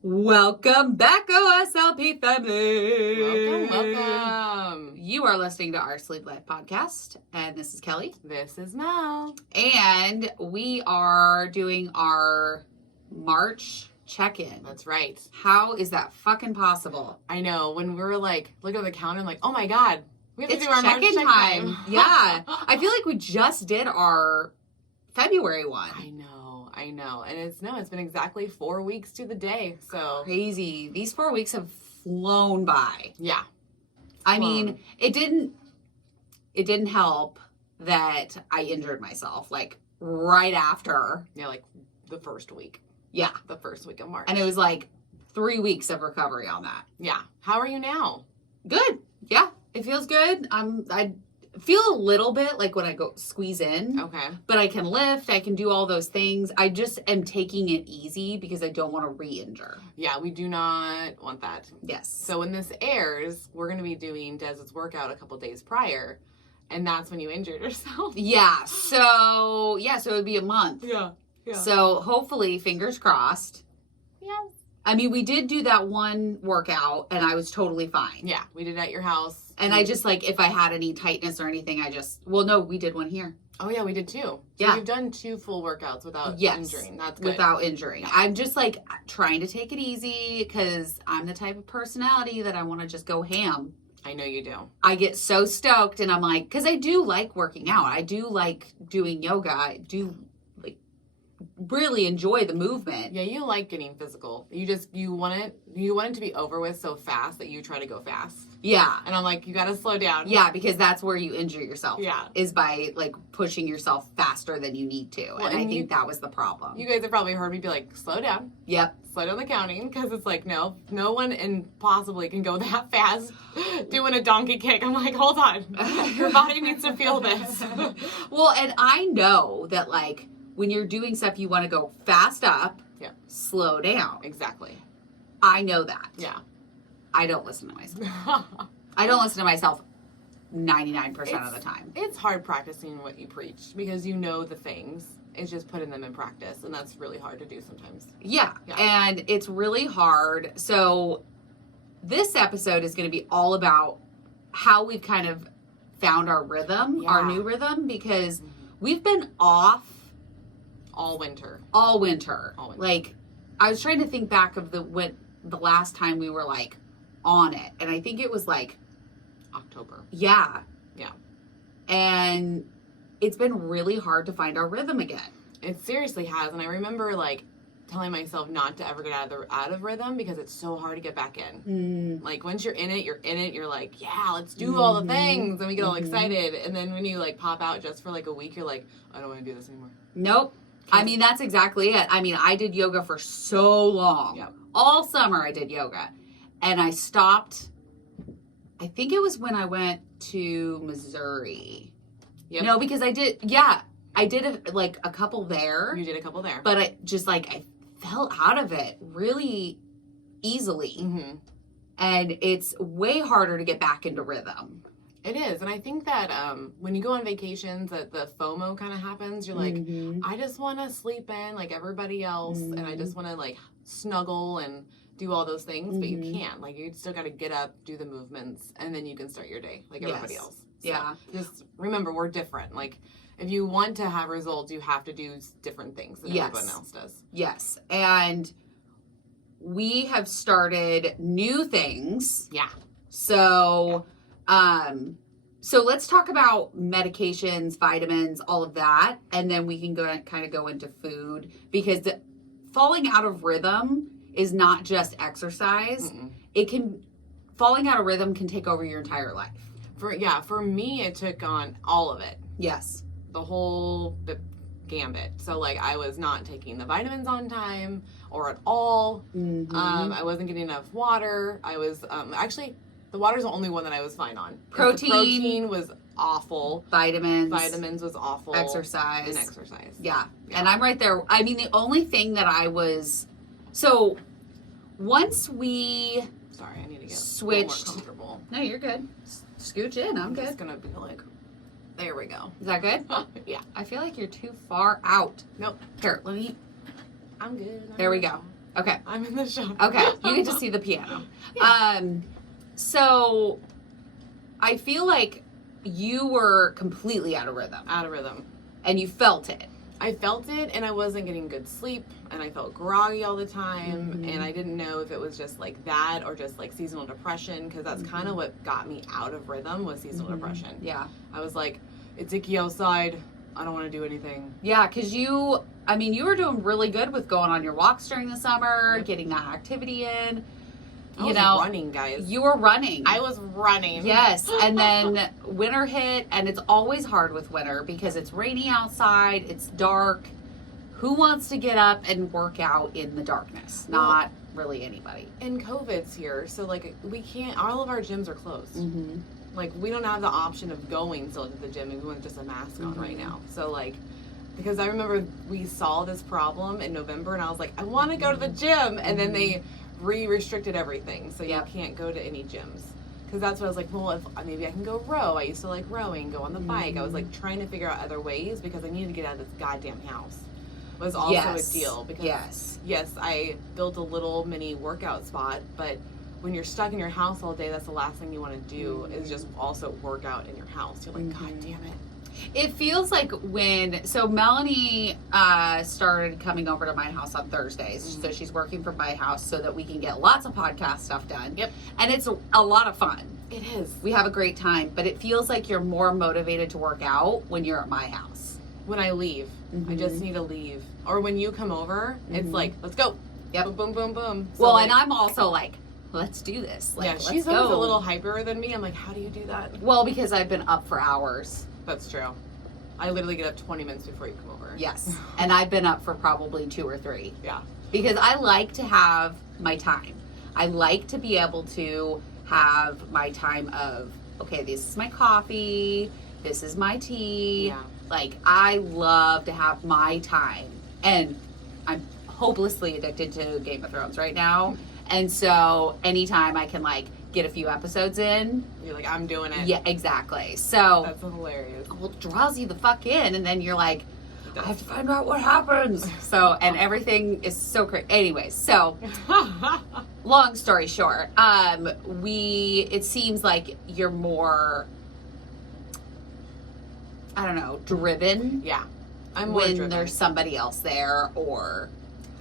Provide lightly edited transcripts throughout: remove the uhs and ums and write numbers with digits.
Welcome back, OSLP family. Welcome. You are listening to our Sleep Life podcast, and this is Kelly. This is Mel. And we are doing our March check-in. That's right. How is that fucking possible? I know. When we were like, looking at the calendar, I'm like, oh my God, we have to do our check-in March time. Yeah. I feel like we just did our February one. I know. And it's been exactly 4 weeks to the day. So crazy. These 4 weeks have flown by. Yeah. I mean, it didn't help that I injured myself like right after. Yeah, like the first week. Yeah. The first week of March. And it was like 3 weeks of recovery on that. Yeah. How are you now? Good. Yeah. It feels good. I feel a little bit like when I go squeeze in. Okay. But I can lift. I can do all those things. I just am taking it easy because I don't want to re-injure. Yeah, we do not want that. Yes. So when this airs, we're going to be doing Des's workout a couple days prior. And that's when you injured yourself. Yeah. So it would be a month. Yeah. So hopefully, fingers crossed. Yes. I mean, we did do that one workout and I was totally fine. Yeah, we did it at your house. And I just like, if I had any tightness or anything, no, we did one here. Oh yeah, we did too. So yeah. You've done 2 full workouts without injuring. That's good. Without injuring. Yeah. I'm just like trying to take it easy because I'm the type of personality that I want to just go ham. I know you do. I get so stoked and I'm like, because I do like working out. I do like doing yoga. I do like really enjoy the movement. Yeah, you like getting physical. You want it to be over with so fast that you try to go fast. Yeah. And I'm like, you got to slow down. Yeah, because that's where you injure yourself. Yeah. Is by like pushing yourself faster than you need to. Well, and I think that was the problem. You guys have probably heard me be like, slow down. Yep. Slow down the counting because it's like, no one possibly can go that fast doing a donkey kick. I'm like, hold on. Your body needs to feel this. Well, and I know that like when you're doing stuff, you want to go fast up, slow down. Exactly. I know that. Yeah. I don't listen to myself. I don't listen to myself 99% of the time. It's hard practicing what you preach because you know the things. It's just putting them in practice, and that's really hard to do sometimes. Yeah. And it's really hard. So this episode is going to be all about how we've kind of found our rhythm, our new rhythm, because we've been off all winter. Like, I was trying to think back of the last time we were like on it, and I think it was like October. Yeah. And it's been really hard to find our rhythm again. It seriously has, and I remember like telling myself not to ever get out of rhythm because it's so hard to get back in. Like once you're in it. You're like, yeah, let's do all the things, and we get all excited. And then when you like pop out just for like a week, you're like, I don't want to do this anymore. Nope. I mean, that's exactly it. I mean, I did yoga for so long. Yep. All summer I did yoga. And I stopped, I think it was when I went to Missouri. Yep. No, because I did a couple there. You did a couple there. But I fell out of it really easily. Mm-hmm. And it's way harder to get back into rhythm. It is. And I think that when you go on vacations, that the FOMO kind of happens. You're like, I just want to sleep in like everybody else. And I just want to like snuggle and do all those things. But you can't. Like, you still got to get up, do the movements, and then you can start your day like everybody else. So just remember, we're different. Like, if you want to have results, you have to do different things than everyone else does. Yes. And we have started new things. Yeah. So, so let's talk about medications, vitamins, all of that. And then we can go into food, because falling out of rhythm is not just exercise. Falling out of rhythm can take over your entire life. For me, it took on all of it. Yes. The gambit. So like I was not taking the vitamins on time or at all. I wasn't getting enough water. I was actually, the water's the only one that I was fine on. Protein was awful. Vitamins was awful. Exercise. Yeah. And I'm right there. I mean, the only thing that I was, so once we Sorry, I need to get switched. A little more comfortable. No, you're good. Scooch in. I'm good. Just gonna be like, there we go. Is that good? Yeah. I feel like you're too far out. Nope. Here, let me. I'm good. There we go. Okay. I'm in the shop. Okay. You get to see the piano. Yeah. So I feel like you were completely out of rhythm. Out of rhythm. And you felt it. I felt it, and I wasn't getting good sleep, and I felt groggy all the time, and I didn't know if it was just like that or just like seasonal depression, because that's kind of what got me out of rhythm was seasonal depression. Yeah. I was like, it's icky outside. I don't want to do anything. Yeah, because you were doing really good with going on your walks during the summer, getting that activity in. I was running, guys. You were running. I was running. Yes, and then winter hit, and it's always hard with winter because it's rainy outside, it's dark. Who wants to get up and work out in the darkness? Not really anybody. And COVID's here, so like we can't. All of our gyms are closed. Mm-hmm. Like we don't have the option of going still to the gym even with just a mask on right now. So like, because I remember we saw this problem in November, and I was like, I want to go to the gym, and then they restricted everything, so you can't go to any gyms. Because that's what I was like, well, if maybe I can go row. I used to like rowing, go on the bike. I was like trying to figure out other ways because I needed to get out of this goddamn house. Was also a deal because yes, I built a little mini workout spot, but when you're stuck in your house all day, that's the last thing you want to do is just also work out in your house. You're like, God damn it. It feels like so Melanie started coming over to my house on Thursdays. So she's working from my house so that we can get lots of podcast stuff done. Yep. And it's a lot of fun. It is. We have a great time, but it feels like you're more motivated to work out when you're at my house. When I leave. I just need to leave. Or when you come over, it's like, let's go. Yep. Boom, boom, boom, boom. So well, like, and I'm also like, let's do this. Like, yeah, she's always a little hyper than me. I'm like, how do you do that? Well, because I've been up for hours. That's true. I literally get up 20 minutes before you come over. Yes. And I've been up for probably 2 or 3. Yeah. Because I like to have my time. I like to be able to have my time of, okay, this is my coffee, this is my tea. Yeah. Like, I love to have my time. And I'm hopelessly addicted to Game of Thrones right now. And so anytime I can, like, get a few episodes in. You're like, I'm doing it. Yeah, exactly. So. That's hilarious. Well, it draws you the fuck in. And then you're like, I have to find out what happens. So, and everything is so crazy. Anyways, so long story short, it seems like you're more, I don't know, driven. Yeah. I'm more when driven. There's somebody else there, or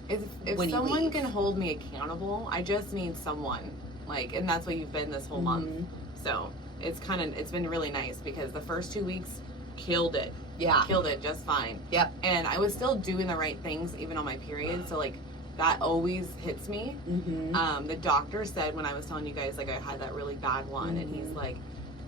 if when someone can hold me accountable, I just need someone. Like, and that's what you've been this whole month. So it's been really nice because the first 2 weeks killed it. Yeah. Killed it just fine. Yep. And I was still doing the right things even on my period. So like that always hits me. The doctor said when I was telling you guys, like I had that really bad one and he's like,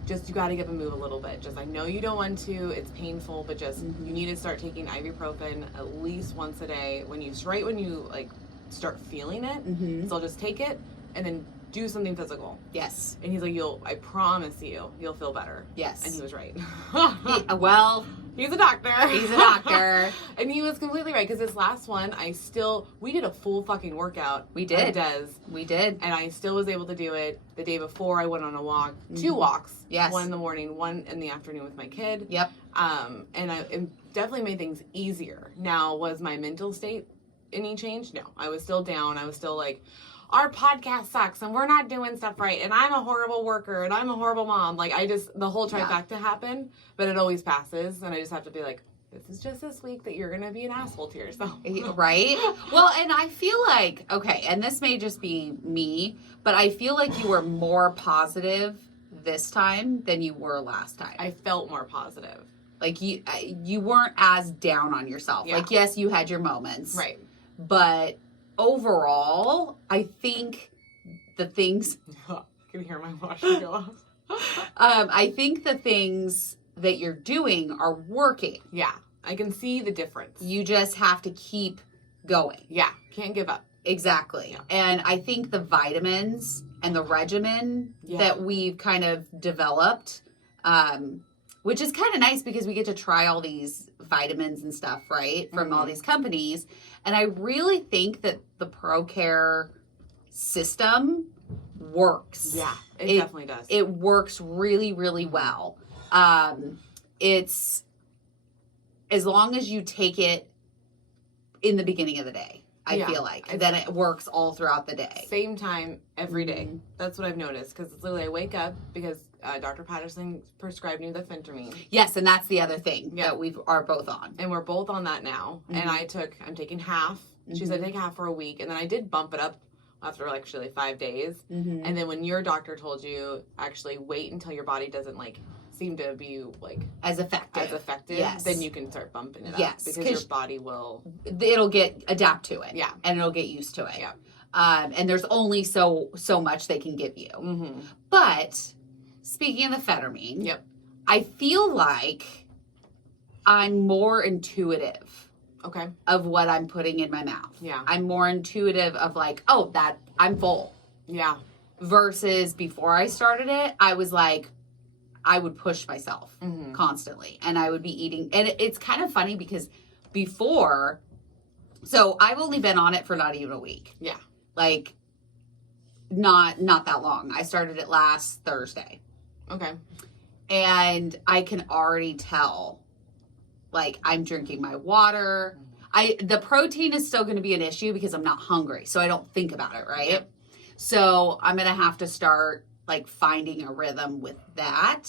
just, you got to get up and move a little bit. Just, I know you don't want to, it's painful, but just, you need to start taking ibuprofen at least once a day when you like start feeling it. So I'll just take it and then do something physical. Yes. And he's like, I promise you'll feel better. Yes. And he was right. Well, he's a doctor. He's a doctor. And he was completely right because this last one, we did a full fucking workout. We did. Des. We did. And I still was able to do it. The day before I went on a walk, 2 walks. Yes. One in the morning, one in the afternoon with my kid. Yep. And it definitely made things easier. Now, was my mental state any change? No. I was still down. I was still like, our podcast sucks and we're not doing stuff right and I'm a horrible worker and I'm a horrible mom. Like the whole trifecta happened, but it always passes and I just have to be like, this is just this week that you're going to be an asshole to yourself. Right? Well, and I feel like, okay, and this may just be me, but I feel like you were more positive this time than you were last time. I felt more positive. Like you weren't as down on yourself. Yeah. Like, yes, you had your moments. Right. But overall, I think the things... I can hear my washer go off. I think the things that you're doing are working. Yeah, I can see the difference. You just have to keep going. Yeah, can't give up. Exactly. Yeah. And I think the vitamins and the regimen that we've kind of developed, which is kind of nice because we get to try all these vitamins and stuff, right, from all these companies. And I really think that the ProCare system works. Yeah, it definitely does. It works really, really well. It's as long as you take it in the beginning of the day. I feel like. Then it works all throughout the day. Same time every day. That's what I've noticed. Because it's literally I wake up because Dr. Patterson prescribed me the phentermine. Yes, and that's the other thing that we are both on. And we're both on that now. And I'm taking half. She said take half for a week. And then I did bump it up after actually 5 days. And then when your doctor told you actually wait until your body doesn't like seem to be like as effective, yes. Then you can start bumping it up. Yes, because your body will adapt to it. Yeah. And it'll get used to it. Yeah. And there's only so much they can give you. But speaking of the phentermine, yep. I feel like I'm more intuitive of what I'm putting in my mouth. Yeah. I'm more intuitive of like, oh, that I'm full. Yeah. Versus before I started it, I was like, I would push myself constantly, and I would be eating. And it's kind of funny because before, so I've only been on it for not even a week. Yeah. Like not that long. I started it last Thursday. Okay. And I can already tell, like, I'm drinking my water. The protein is still going to be an issue because I'm not hungry, so I don't think about it, right? Yep. So I'm going to have to start like finding a rhythm with that.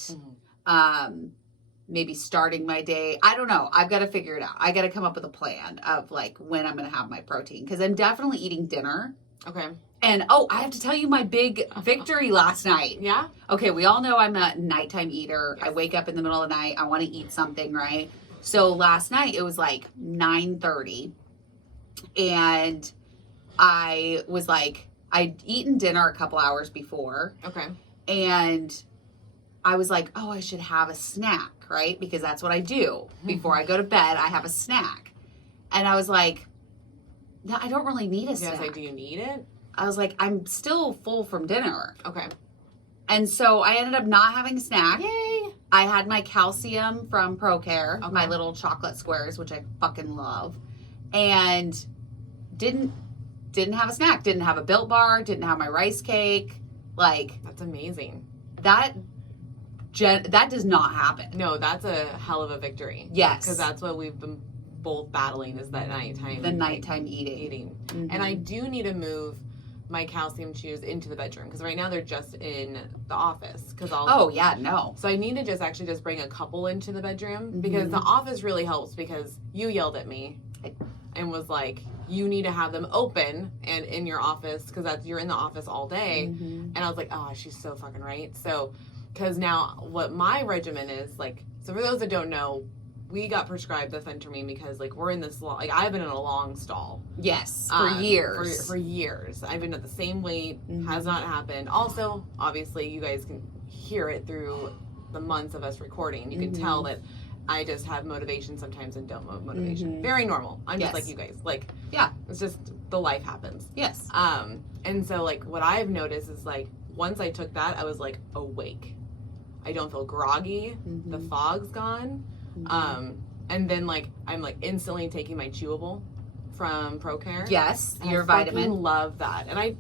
Maybe starting my day. I don't know. I've got to figure it out. I got to come up with a plan of like when I'm going to have my protein because I'm definitely eating dinner. Okay. And I have to tell you my big victory last night. Yeah. Okay. We all know I'm a nighttime eater. Yes. I wake up in the middle of the night. I want to eat something, right? So last night it was like 9:30 and I was like, I'd eaten dinner a couple hours before. Okay. And I was like, oh, I should have a snack, right? Because that's what I do. Before I go to bed, I have a snack. And I was like, no, I don't really need a snack. Yeah, I was like, do you need it? I was like, I'm still full from dinner. Okay. And so I ended up not having a snack. Yay. I had my calcium from ProCare, my little chocolate squares, which I fucking love. And didn't have a snack. Didn't have a Built Bar. Didn't have my rice cake. Like, that's amazing. That does not happen. No, that's a hell of a victory. Yes. Because that's what we've been both battling is that nighttime. The nighttime eating. And I do need to move my calcium chews into the bedroom because right now they're just in the office. So I need to just bring a couple into the bedroom because the office really helps because you yelled at me and was like, you need to have them open and in your office because you're in the office all day. And I was like, oh, she's so fucking right. So, because now what my regimen is like, so for those that don't know, we got prescribed the phentermine because like we're in this long, like I've been in a long stall. Yes, for years. For years. I've been at the same weight, has not happened. Also, obviously, you guys can hear it through the months of us recording. You can tell that I just have motivation sometimes and don't have motivation. Very normal. I'm just like you guys. Like, yeah, it's just the life happens. Yes. And so like what I've noticed is like once I took that, I was like awake. I don't feel groggy. The fog's gone. And then like I'm like instantly taking my chewable from ProCare. Yes, and your I vitamin. Love that. And I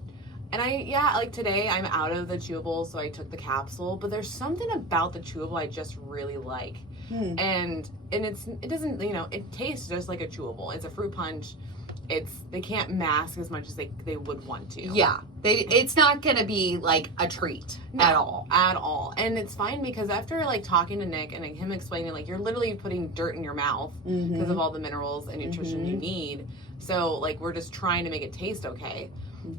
yeah, like today I'm out of the chewable, so I took the capsule. But there's something about the chewable I just really like. And it doesn't, it tastes just like a chewable. It's a fruit punch. They can't mask as much as they would want to. Yeah. It's not going to be like a treat at all. At all. And it's fine because after like talking to Nick and him explaining like you're literally putting dirt in your mouth because of all the minerals and nutrition you need. So like we're just trying to make it taste okay.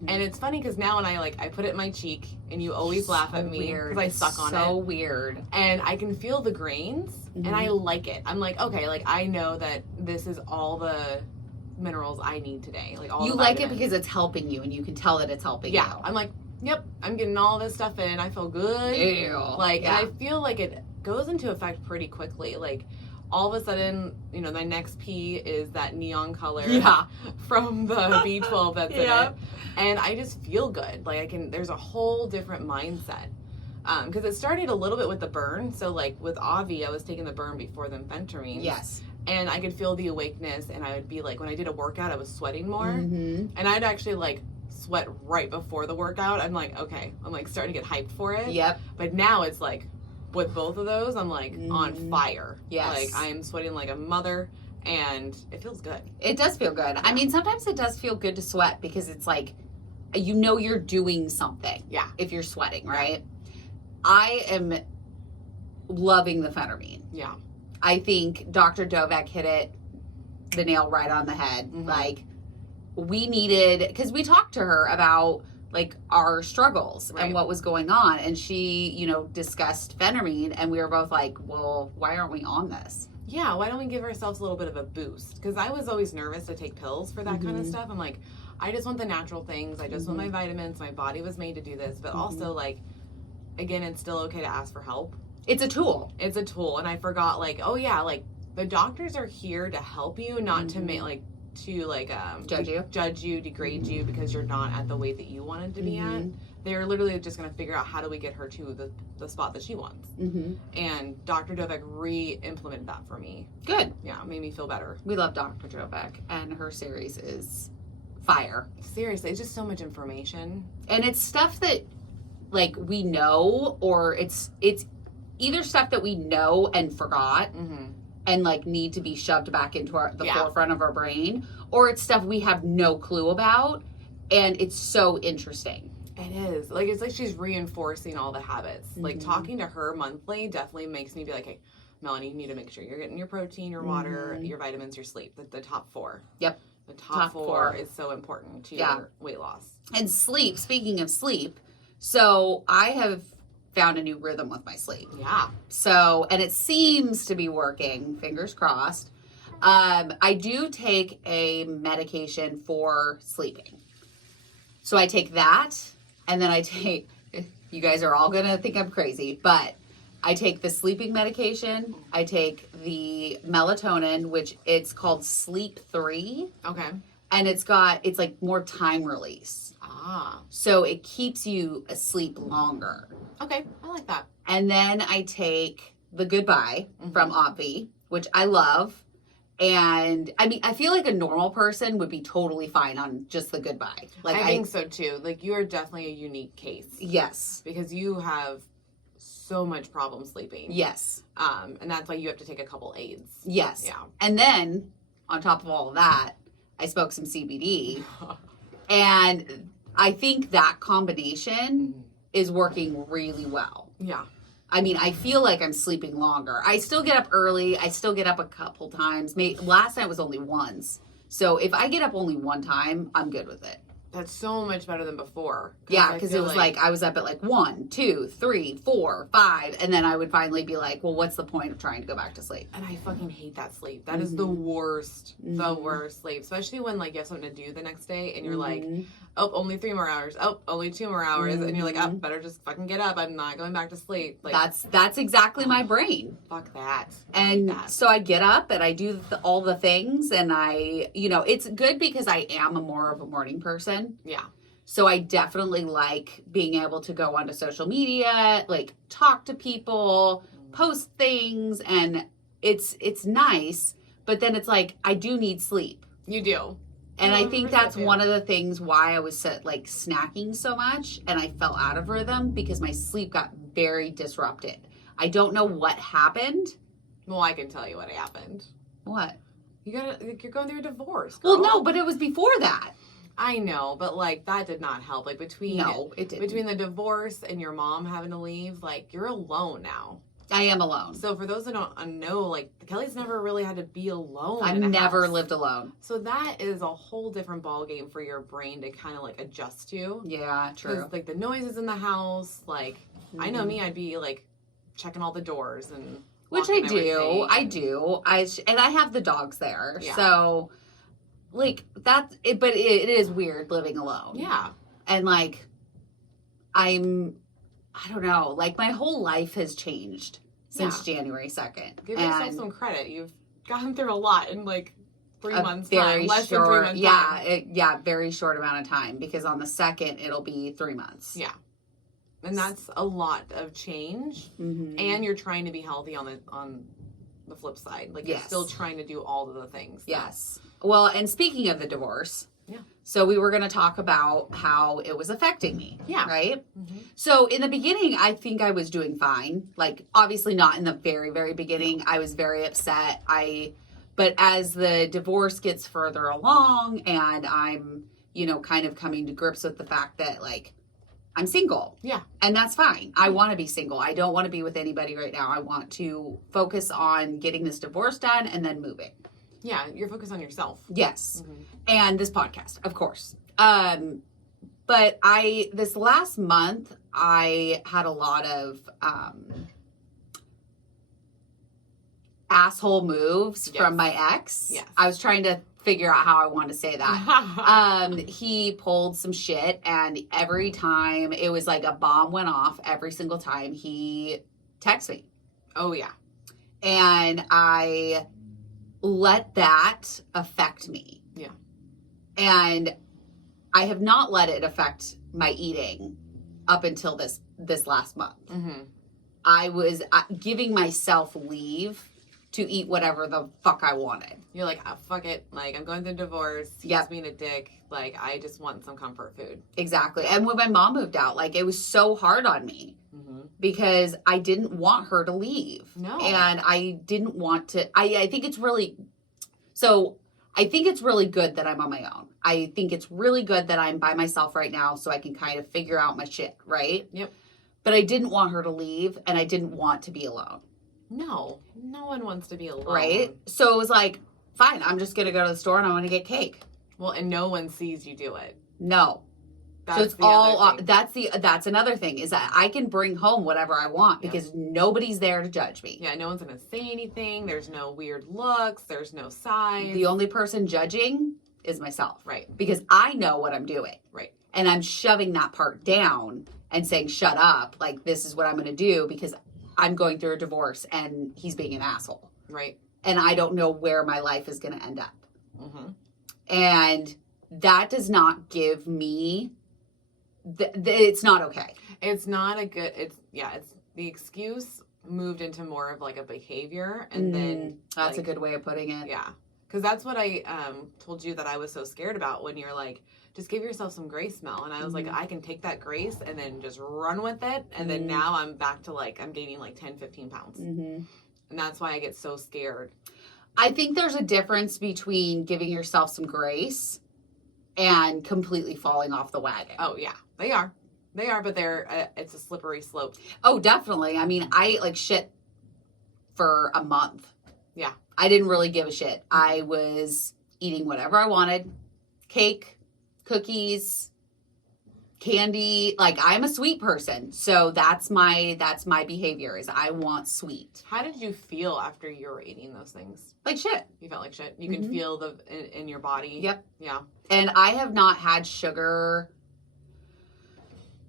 And it's funny because now when I put it in my cheek and you always laugh at me because I suck on it. So weird. And I can feel the grains and I like it. I'm like, okay, like I know that this is all the minerals I need today. Like all you the like vitamins. it because it's helping you and you can tell that it's helping you. Yeah. I'm like, yep, I'm getting all this stuff in. I feel good. Ew. Like, and I feel like it goes into effect pretty quickly. Like all of a sudden, my next pee is that neon color from the B12 that's in it. And I just feel good. Like there's a whole different mindset. Because it started a little bit with the burn. So like with Avi, I was taking the burn before the phentermine. Yes. And I could feel the awakeness, and I would be like, when I did a workout, I was sweating more. And I'd actually like sweat right before the workout. I'm like, okay, I'm like starting to get hyped for it. Yep. But now it's like, with both of those, I'm like on fire. Yes. Like I am sweating like a mother. and it feels good. It does feel good. I mean, sometimes it does feel good to sweat because it's like, you know, you're doing something. Yeah. If you're sweating, right? I am loving the phentermine. Yeah. I think Dr. Dovek hit the nail right on the head. Mm-hmm. Like, we needed, because we talked to her about like our struggles and what was going on, and she, you know, discussed phentermine, and we were both like, well, why aren't we on this? Yeah, why don't we give ourselves a little bit of a boost? Because I was always nervous to take pills for that kind of stuff. I'm like, I just want the natural things. I just want my vitamins. My body was made to do this. But also, like, again, it's still okay to ask for help. It's a tool. It's a tool. And I forgot, like, oh, yeah, like, the doctors are here to help you, not to make, like, judge you, degrade you because you're not at the weight that you wanted to be at. They're literally just going to figure out how do we get her to the spot that she wants. And Dr. Dovek re-implemented that for me. Good. Yeah, it made me feel better. We love Dr. Dovek, and her series is fire. Seriously, it's just so much information. And it's stuff that, like, we know, or it's either stuff that we know and forgot, and like need to be shoved back into the forefront of our brain, or it's stuff we have no clue about, and it's so interesting. It is. Like, it's like she's reinforcing all the habits. Like, talking to her monthly definitely makes me be like, hey, Melanie, you need to make sure you're getting your protein, your water, your vitamins, your sleep, the top 4. Yep. The top four is so important to your weight loss. And sleep, speaking of sleep, so I have found a new rhythm with my sleep. Yeah. So, and it seems to be working, fingers crossed. I do take a medication for sleeping. So I take that, and then I take, you guys are all going to think I'm crazy, but I take the sleeping medication. I take the melatonin, which it's called Sleep 3. Okay. And it's like more time release. Ah. So it keeps you asleep longer. Okay, I like that. And then I take the Goodbye from Obvi, which I love. And I mean, I feel like a normal person would be totally fine on just the Goodbye. Like, I think so too. Like, you are definitely a unique case. Yes. Because you have so much problem sleeping. Yes. And that's why you have to take a couple aids. Yes. Yeah. And then on top of all of that, I smoked some CBD. And I think that combination is working really well. Yeah. I mean, I feel like I'm sleeping longer. I still get up early. I still get up a couple times. Last night was only once. So if I get up only one time, I'm good with it. That's so much better than before. Yeah, because it was like I was up at like 1, 2, 3, 4, 5, and then I would finally be like, well, what's the point of trying to go back to sleep? And I fucking hate that sleep. That is the worst sleep. Especially when like you have something to do the next day and you're like, oh, only 3 more hours. Oh, only 2 more hours. And you're like, oh, better just fucking get up. I'm not going back to sleep. Like, that's exactly my brain. Fuck that. And so I get up and I do all the things, and it's good because I am more of a morning person. Yeah. So I definitely like being able to go onto social media, like talk to people, post things, and it's nice, but then it's like I do need sleep. You do. And I think that's one of the things why I was snacking so much and I fell out of rhythm, because my sleep got very disrupted. I don't know what happened. Well, I can tell you what happened. What? You're going through a divorce, girl. Well, no, but it was before that. I know, but like that did not help. Like it didn't. Between the divorce and your mom having to leave, like you're alone now. I am alone. So for those that don't know, like Kellie's never really had to be alone. I've never lived alone. So that is a whole different ball game for your brain to kind of like adjust to. Yeah, true. Because like the noises in the house, like I know me, I'd be like checking all the doors and which I do. And I have the dogs there, so. Like, but it is weird living alone. Yeah. And, like, I don't know, like, my whole life has changed since January 2nd. Give yourself some credit. You've gotten through a lot in, like, 3 months time. Less than 3 months time. Very short amount of time, because on the 2nd, it'll be 3 months. Yeah. And that's a lot of change. Mm-hmm. And you're trying to be healthy on the flip side. Like, you're still trying to do all of the things. So. Yes. Well, and speaking of the divorce, so we were going to talk about how it was affecting me. Yeah. Right? Mm-hmm. So in the beginning, I think I was doing fine. Like, obviously not in the very, very beginning. I was very upset. But But as the divorce gets further along and I'm, kind of coming to grips with the fact that, like, I'm single. Yeah. And that's fine. I want to be single. I don't want to be with anybody right now. I want to focus on getting this divorce done and then moving. Yeah, you're focused on yourself. Yes. Mm-hmm. And this podcast, of course. But this last month, I had a lot of asshole moves from my ex. Yes. I was trying to figure out how I want to say that. He pulled some shit, and every time it was like a bomb went off, every single time he texted me. Oh, yeah. And I let that affect me. Yeah. And I have not let it affect my eating up until this last month. Mm-hmm. I was giving myself leave to eat whatever the fuck I wanted. You're like, oh, fuck it. Like, I'm going through a divorce. He's being a dick. Like, I just want some comfort food. Exactly. And when my mom moved out, like, it was so hard on me because I didn't want her to leave. No. And I didn't want to. I think it's really... So I think it's really good that I'm on my own. I think it's really good that I'm by myself right now so I can kind of figure out my shit, right? Yep. But I didn't want her to leave, and I didn't want to be alone. No one wants to be alone. Right? So it was like, fine, I'm just going to go to the store and I'm going to get cake. Well, and no one sees you do it. No. So it's all, that's another thing, is that I can bring home whatever I want because nobody's there to judge me. Yeah, no one's going to say anything. There's no weird looks. There's no sighs. The only person judging is myself. Right. Because I know what I'm doing. Right. And I'm shoving that part down and saying, shut up. Like, this is what I'm going to do because I'm going through a divorce and he's being an asshole. Right. And I don't know where my life is going to end up. Mm-hmm. And that does not give me, it's not okay. It's not a good, it's the excuse moved into more of like a behavior. And then. That's a good way of putting it. Yeah. Because that's what I told you that I was so scared about when you're like, just give yourself some grace, Mel. And I was like, I can take that grace and then just run with it. And then now I'm back to like, I'm gaining like 10, 15 pounds. Mm-hmm. And that's why I get so scared. I think there's a difference between giving yourself some grace and completely falling off the wagon. Oh, yeah. They are, but it's a slippery slope. Oh, definitely. I mean, I ate like shit for a month. Yeah. I didn't really give a shit. I was eating whatever I wanted. Cake, cookies, candy. Like, I'm a sweet person. So that's my behavior, is I want sweet. How did you feel after you were eating those things? Like shit. You felt like shit. You can feel in your body. Yep. Yeah. And I have not had sugar,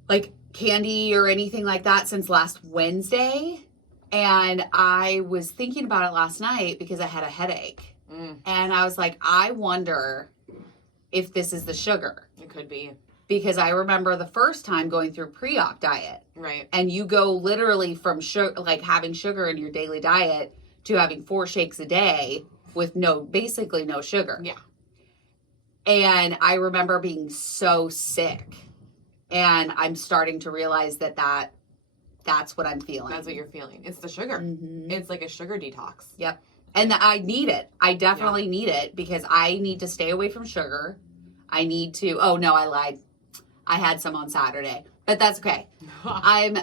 like candy or anything like that, since last Wednesday. And I was thinking about it last night because I had a headache. And I was like, I wonder if this is the sugar. It could be. Because I remember the first time going through pre-op diet. Right. And you go literally from sugar, like having sugar in your daily diet, to having 4 shakes a day with basically no sugar. Yeah. And I remember being so sick. And I'm starting to realize that's what I'm feeling. That's what you're feeling. It's the sugar. Mm-hmm. It's like a sugar detox. Yep. And I need it. I definitely need it because I need to stay away from sugar. I need to, oh no, I lied. I had some on Saturday, but that's okay. I'm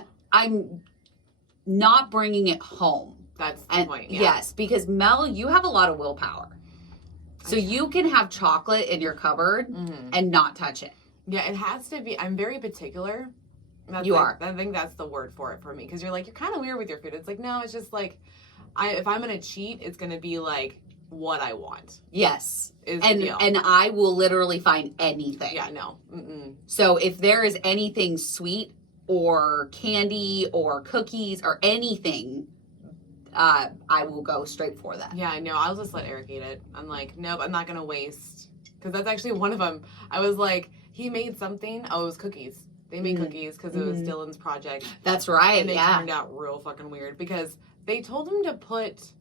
not bringing it home. That's the point. Yeah. Yes, because Mel, you have a lot of willpower. So you can have chocolate in your cupboard and not touch it. Yeah, it has to be. I'm very particular. You are. I think that's the word for it for me. Because you're like, you're kind of weird with your food. It's like, no, it's just like, if I'm going to cheat, it's going to be like what I want. Yes. And I will literally find anything. Yeah, no. Mm-mm. So if there is anything sweet or candy or cookies or anything, I will go straight for that. Yeah, no, I'll just let Eric eat it. I'm like, nope, I'm not going to waste. Because that's actually one of them. I was like, he made something. Oh, it was cookies. They made cookies because it was Dylan's project. That's right, and they turned out real fucking weird because they told him to put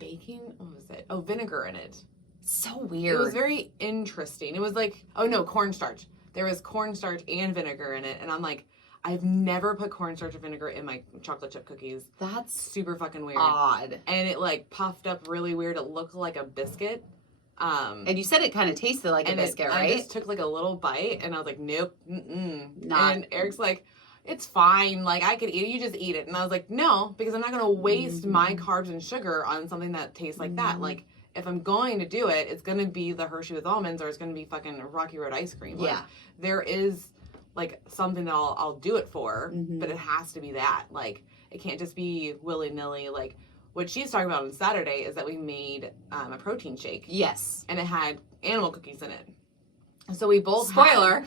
vinegar in it. So weird. It was very interesting. It was like, oh no, cornstarch. There was cornstarch and vinegar in it. And I'm like, I've never put cornstarch or vinegar in my chocolate chip cookies. That's Super fucking weird. odd. And it like puffed up really weird. It looked like a biscuit. And you said it kind of tasted like a biscuit, right? I just took like a little bite and I was like, nope, Not. And Eric's like, it's fine. Like, I could eat it. You just eat it. And I was like, no, because I'm not going to waste my carbs and sugar on something that tastes like that. Like, if I'm going to do it, it's going to be the Hershey with almonds or it's going to be fucking Rocky Road ice cream. Like, Yeah. there is, like, something that I'll do it for, but it has to be that. Like, it can't just be willy-nilly. Like, what she's talking about on Saturday is that we made a protein shake. Yes. And it had animal cookies in it. So we both Spoiler.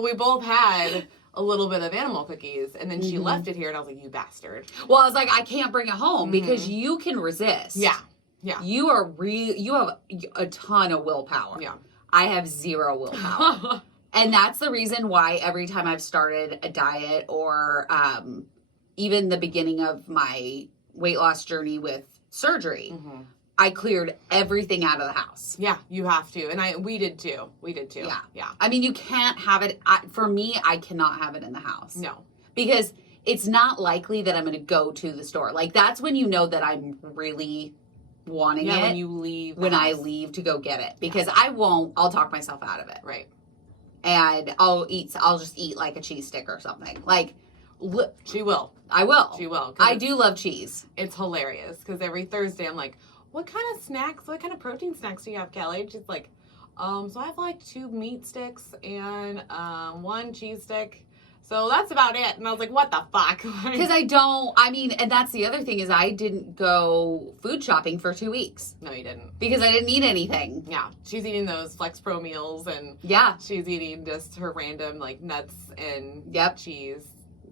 we both had a little bit of animal cookies, and then she left it here, and I was like, you bastard. Well, I was like, I can't bring it home because you can resist. Yeah. Yeah. You have a ton of willpower. Yeah. I have zero willpower. And that's the reason why every time I've started a diet or even the beginning of my weight loss journey with surgery, I cleared everything out of the house. Yeah, you have to. And we did too. Yeah. Yeah. I mean, you can't have it. For me, I cannot have it in the house. No. Because it's not likely that I'm going to go to the store. Like, that's when you know that I'm really wanting it. When you leave. When I leave to go get it. Because I'll talk myself out of it. Right. And I'll just eat like a cheese stick or something. Like, she will. I will. She will. I do love cheese. It's hilarious because every Thursday I'm like, what kind of protein snacks do you have, Kelly? She's like, so I have like 2 meat sticks and 1 cheese stick. So that's about it. And I was like, what the fuck? Because and that's the other thing is I didn't go food shopping for 2 weeks. No, you didn't. Because I didn't eat anything. Yeah. She's eating those Flex Pro meals and she's eating just her random like nuts and cheese.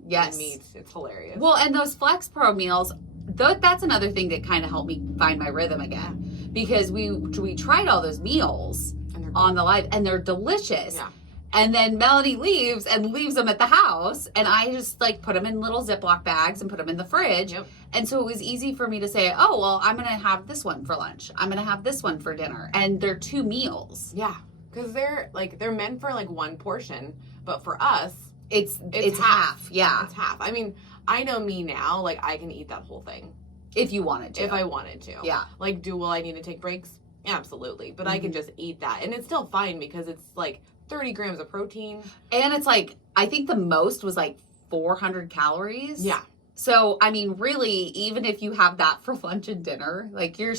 Yes. And meat. It's hilarious. Well, and those Flex Pro meals, that's another thing that kind of helped me find my rhythm again. Because we tried all those meals on the live, and they're delicious. Yeah. And then Melody leaves them at the house, and I just like put them in little Ziploc bags and put them in the fridge. Yep. And so it was easy for me to say, oh, well, I'm going to have this one for lunch. I'm going to have this one for dinner. And they're 2 meals. Yeah. Because they're meant for like 1 portion, but for us, it's half. Yeah. It's half. I mean, I know me now, like I can eat that whole thing. If you wanted to. If I wanted to. Yeah. Like, will I need to take breaks? Absolutely. But I can just eat that. And it's still fine because it's like 30 grams of protein. And it's like, I think the most was like 400 calories. Yeah. So, I mean, really, even if you have that for lunch and dinner, like you're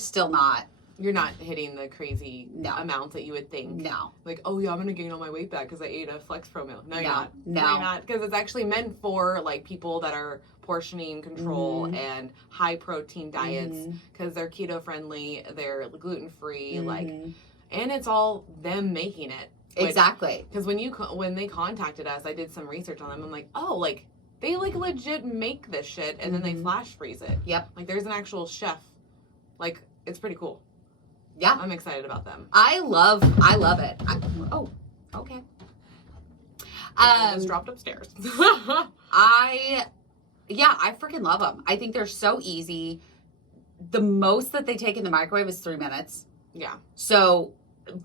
not hitting the crazy amounts that you would think. No. Like, oh yeah, I'm going to gain all my weight back because I ate a Flex Pro meal. No, you're not. No. You're not. Because it's actually meant for like people that are portioning control and high protein diets because they're keto friendly, they're gluten free, like, and it's all them making it. Exactly. Because when they contacted us, I did some research on them. I'm like, oh, like they like legit make this shit and then they flash freeze it. Yep. Like there's an actual chef. Like it's pretty cool. Yeah. I'm excited about them. I love it. Okay. I just dropped upstairs. I freaking love them. I think they're so easy. The most that they take in the microwave is 3 minutes. Yeah. So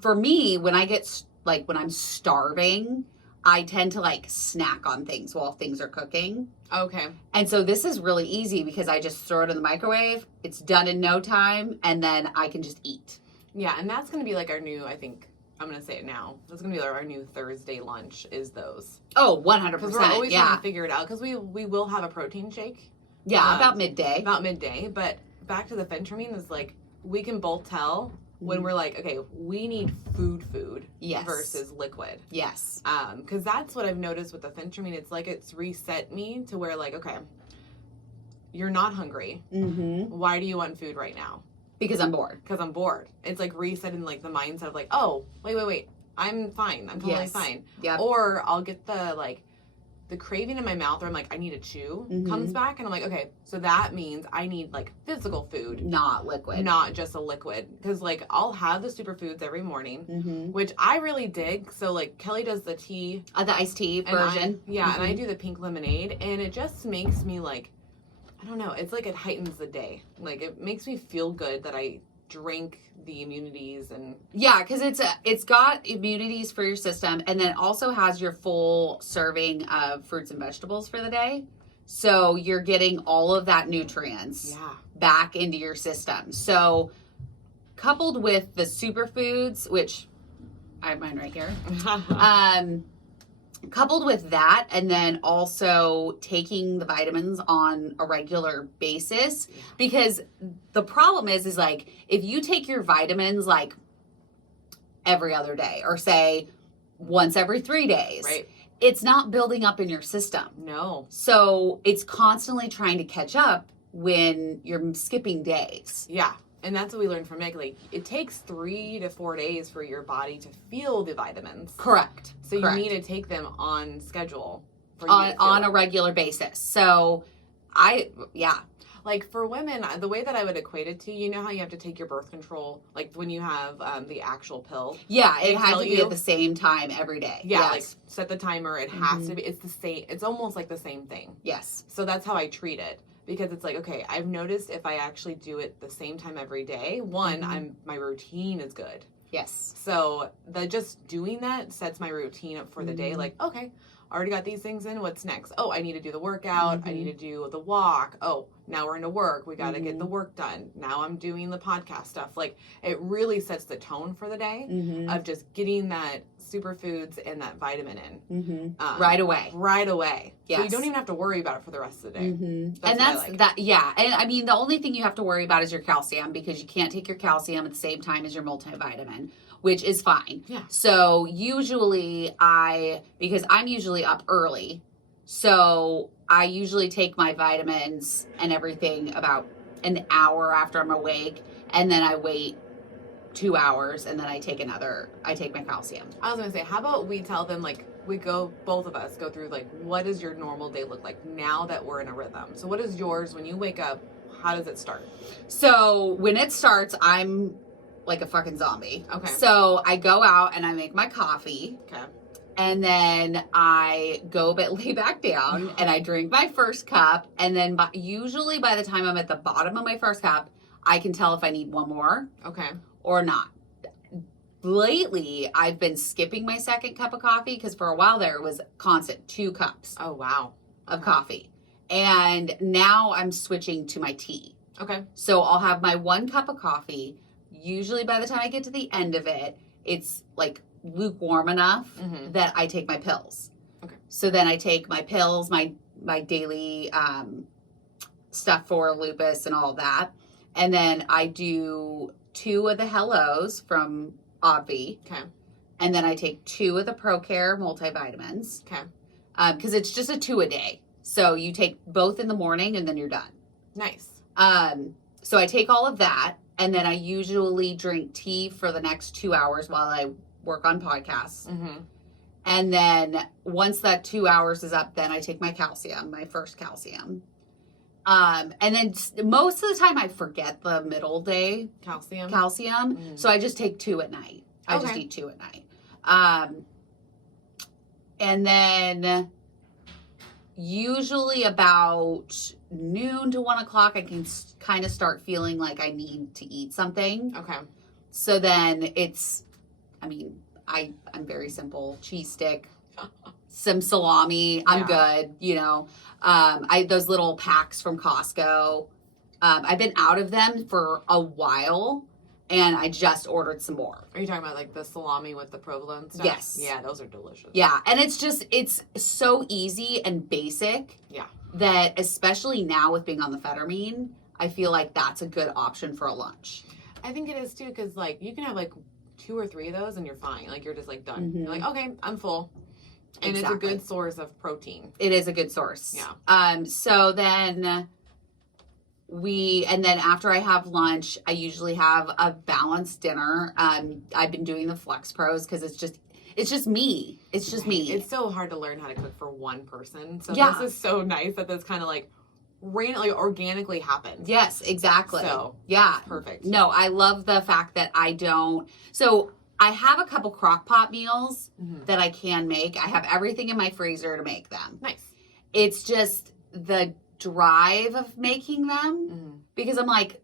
for me, when I'm starving, I tend to like snack on things while things are cooking. Okay. And so this is really easy because I just throw it in the microwave. It's done in no time. And then I can just eat. Yeah. And that's going to be like our new, I think, I'm going to say it now. That's going to be like our new Thursday lunch is those. Oh, 100%. Because we're always trying to figure it out because we will have a protein shake. Yeah, about midday. But back to the phentermine is like, we can both tell when we're like, okay, we need food versus liquid. Yes. Because that's what I've noticed with the phentermine. It's like it's reset me to where like, okay, you're not hungry. Why do you want food right now? Because I'm bored. It's like resetting like the mindset of like, oh, wait. I'm fine. I'm totally fine. Yep. Or I'll get the craving in my mouth where I'm like, I need to chew comes back. And I'm like, okay, so that means I need like physical food. Not liquid. Not just a liquid. Because like I'll have the superfoods every morning, which I really dig. So like Kelly does the tea. The iced tea version. And I do the pink lemonade. And it just makes me like, I don't know. It's like it heightens the day. Like it makes me feel good that I drink the immunities and yeah, because it's got immunities for your system, and then it also has your full serving of fruits and vegetables for the day. So you're getting all of that nutrients back into your system. So coupled with the superfoods, which I have mine right here, coupled with that, and then also taking the vitamins on a regular basis, because the problem is like if you take your vitamins like every other day, or say once every 3 days, right, it's not building up in your system. No. So it's constantly trying to catch up when you're skipping days. Yeah. And that's what we learned from Meg. Like, it takes 3 to 4 days for your body to feel the vitamins. Correct. So Correct. you need to take them on schedule. On a regular basis. So Like for women, the way that I would equate it to, you know how you have to take your birth control, like when you have the actual pill? Yeah, it has to be at the same time every day. Yeah, yes. like set the timer. It has to be. It's the same. It's almost like the same thing. Yes. So that's how I treat it. Because it's like, okay, I've noticed if I actually do it the same time every day, my routine is good. Yes. So just doing that sets my routine up for the day. Like, okay, already got these things in. What's next? Oh, I need to do the workout. I need to do the walk. Oh, now we're into work. We got to get the work done. Now I'm doing the podcast stuff. Like, it really sets the tone for the day of just getting that superfoods and that vitamin in right away. Right away. Yes. So you don't even have to worry about it for the rest of the day. Yeah. And I mean, the only thing you have to worry about is your calcium, because you can't take your calcium at the same time as your multivitamin, which is fine. Yeah. So usually because I'm usually up early, so I usually take my vitamins and everything about an hour after I'm awake, and then I wait 2 hours, and then I take my calcium. I was going to say, how about we tell them, like, both of us go through, like, what does your normal day look like now that we're in a rhythm? So what is yours when you wake up? How does it start? So when it starts, I'm like a fucking zombie. Okay. So I go out and I make my coffee. Okay. And then I lay back down and I drink my first cup. And then usually by the time I'm at the bottom of my first cup, I can tell if I need one more. Okay. Or not. Lately, I've been skipping my second cup of coffee because for a while there it was constant 2 cups. Oh, wow. Of coffee. And now I'm switching to my tea. Okay. So I'll have my 1 cup of coffee. Usually by the time I get to the end of it, it's like lukewarm enough that I take my pills. Okay. So then I take my pills, my daily stuff for lupus and all of that. And then I do 2 of the Hellos from Obvi. Okay. And then I take 2 of the ProCare multivitamins. Okay. Because it's just a 2 a day. So you take both in the morning and then you're done. Nice. So I take all of that, and then I usually drink tea for the next 2 hours while I work on podcasts. And then once that 2 hours is up, then I take my calcium, my first calcium. And then most of the time I forget the middle day calcium. So I just take 2 at night. I just eat 2 at night. And then usually about noon to 1 o'clock, I can kind of start feeling like I need to eat something. Okay. So then I'm very simple. Cheese stick, some salami. I'm good. Those little packs from Costco. I've been out of them for a while, and I just ordered some more. Are you talking about like the salami with the provolone stuff? Yes. Yeah, those are delicious. Yeah, and it's so easy and basic. Yeah. That especially now with being on the Phetermine, I feel like that's a good option for a lunch. I think it is too, because like you can have like 2 or 3 of those and you're fine. Like you're just like done. You're like, okay, I'm full. And it's a good source of protein. It is a good source. Yeah. So then after I have lunch, I usually have a balanced dinner. I've been doing the Flex Pros because it's just me. It's just me. It's so hard to learn how to cook for one person. So this is so nice that this kind of like randomly, organically happens. Yes, exactly. So yeah, perfect. No, I love the fact that I don't. So I have a couple crock pot meals that I can make. I have everything in my freezer to make them. Nice. It's just the drive of making them because I'm like,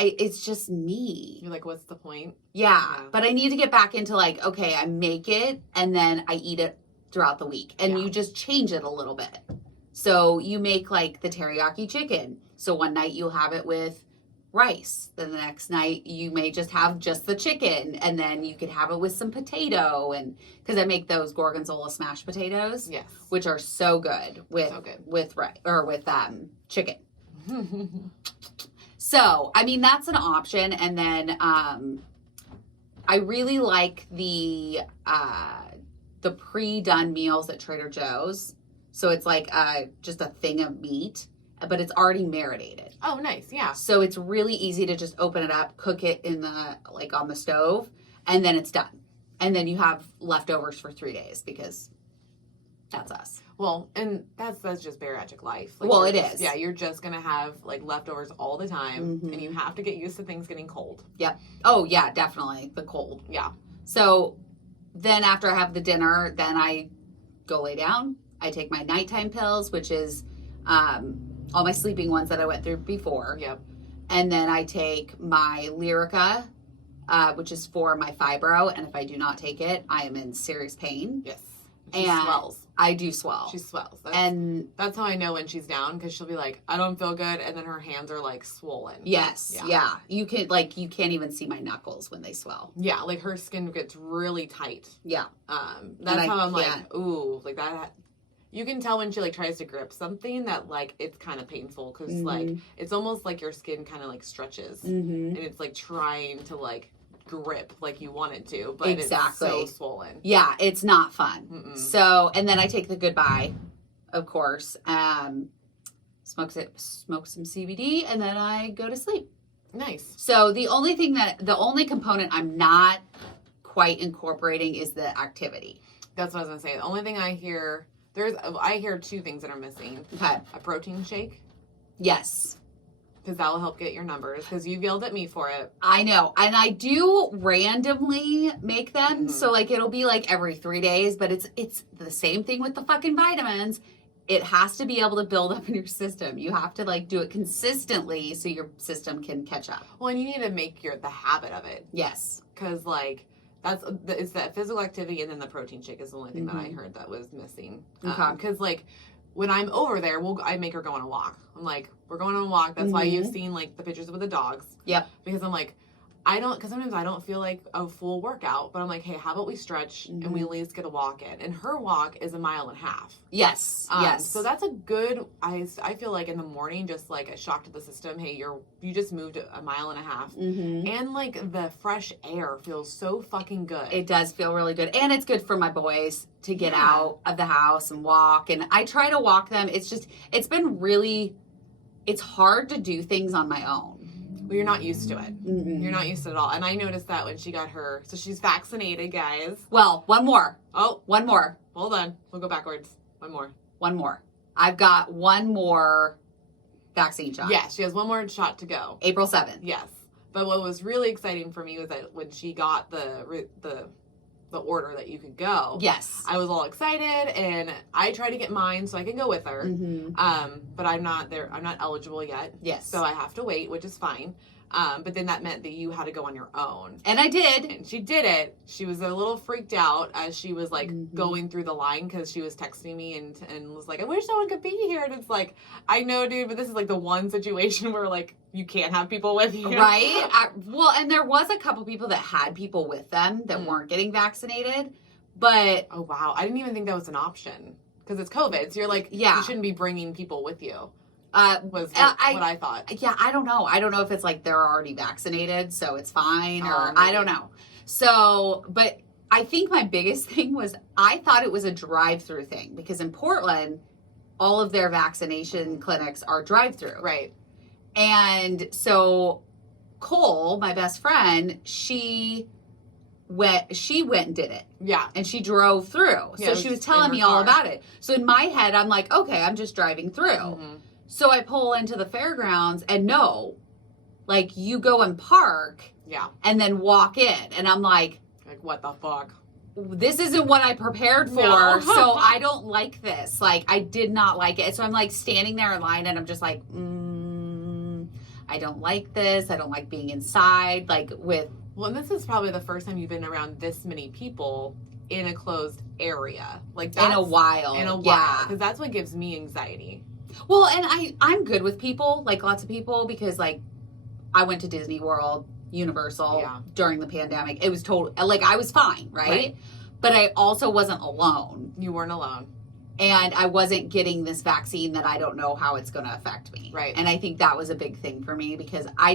it's just me. You're like, what's the point? Yeah. But I need to get back into like, okay, I make it and then I eat it throughout the week. And you just change it a little bit. So you make like the teriyaki chicken. So one night you'll have it with rice. Then the next night you may just have just the chicken. And then you could have it with some potato. And because I make those gorgonzola smashed potatoes. Yes. Which are so good with chicken. So, I mean, that's an option. And then I really like the pre-done meals at Trader Joe's. So it's like just a thing of meat, but it's already marinated. Oh, nice. Yeah. So it's really easy to just open it up, cook it in on the stove, and then it's done. And then you have leftovers for 3 days because that's us. Well, and that's just bariatric life. It is. Yeah, you're just going to have like leftovers all the time, and you have to get used to things getting cold. Yep. Oh, yeah, definitely. The cold. Yeah. So then after I have the dinner, then I go lay down. I take my nighttime pills, which is all my sleeping ones that I went through before. Yep. And then I take my Lyrica, which is for my fibro. And if I do not take it, I am in serious pain. Yes. She swells. I do swell. She swells. That's how I know when she's down, because she'll be like, I don't feel good, and then her hands are like swollen. Yes. Yeah. You can't even see my knuckles when they swell. Yeah, like her skin gets really tight. Yeah. That's how I'm like, ooh, like that. You can tell when she like tries to grip something that like it's kind of painful, because like it's almost like your skin kind of like stretches, and it's like trying to like grip like you want it to, but it's so swollen. Yeah, it's not fun. So, and then I take the goodbye, of course, smoke some CBD, and then I go to sleep. Nice. So the only component I'm not quite incorporating is the activity. That's what I was gonna say. The only thing I hear, I hear two things that are missing. Okay. A protein shake. Yes. Because that will help get your numbers, because you've yelled at me for it. I know. And I do randomly make them. So like it'll be like every 3 days, but it's the same thing with the fucking vitamins. It has to be able to build up in your system. You have to like do it consistently so your system can catch up. Well, and you need to make the habit of it. Yes. Because like it's that physical activity, and then the protein shake is the only thing that I heard that was missing. Okay. Because like when I'm over there, I make her go on a walk. I'm like, we're going on a walk. That's why you've seen like the pictures with the dogs. Yep. Because I'm like, because sometimes I don't feel like a full workout, but I'm like, hey, how about we stretch and we at least get a walk in? And her walk is 1.5 miles. Yes. Yes. So that's a good, I feel like in the morning, just like a shock to the system. Hey, you just moved 1.5 miles. And like the fresh air feels so fucking good. It does feel really good. And it's good for my boys to get out of the house and walk. And I try to walk them. It's hard to do things on my own. Well, you're not used to it. You're not used to it at all. And I noticed that when she got so she's vaccinated, guys. Well, one more. Oh. One more. Hold on. We'll go backwards. One more. I've got one more vaccine shot. Yeah, she has one more shot to go. April 7th. Yes. But what was really exciting for me was that when she got the order that you could go. Yes. I was all excited, and I tried to get mine so I can go with her. But I'm not there. I'm not eligible yet. Yes. So I have to wait, which is fine. But then that meant that you had to go on your own. And I did. And she did it. She was a little freaked out as she was like going through the line, because she was texting me and was like, I wish someone could be here. And it's like, I know, dude, but this is like the one situation where like you can't have people with you. Right? And there was a couple people that had people with them that weren't getting vaccinated. But oh, wow. I didn't even think that was an option, because it's COVID. So you're like, you shouldn't be bringing people with you. What I thought. Yeah, I don't know. I don't know if it's like they're already vaccinated, so it's fine, or I don't know. So, but I think my biggest thing was I thought it was a drive-through thing, because in Portland, all of their vaccination clinics are drive-through. Right. And so Cole, my best friend, she went and did it. Yeah. And she drove through. Yeah, so she was telling me all about it. So in my head, I'm like, okay, I'm just driving through. So I pull into the fairgrounds, and no, like you go and park. Yeah. And then walk in. And I'm like, what the fuck? This isn't what I prepared for. No. So I don't like this. Like, I did not like it. So I'm like standing there in line, and I'm just like, I don't like this. I don't like being inside, like with. Well, and this is probably the first time you've been around this many people in a closed area. Like that's, in a while. Yeah. Because that's what gives me anxiety. Well, and I'm good with people, like lots of people, because like I went to Disney World, Universal during the pandemic. It was like I was fine, right? But I also wasn't alone. You weren't alone. And I wasn't getting this vaccine that I don't know how it's going to affect me. Right. And I think that was a big thing for me because I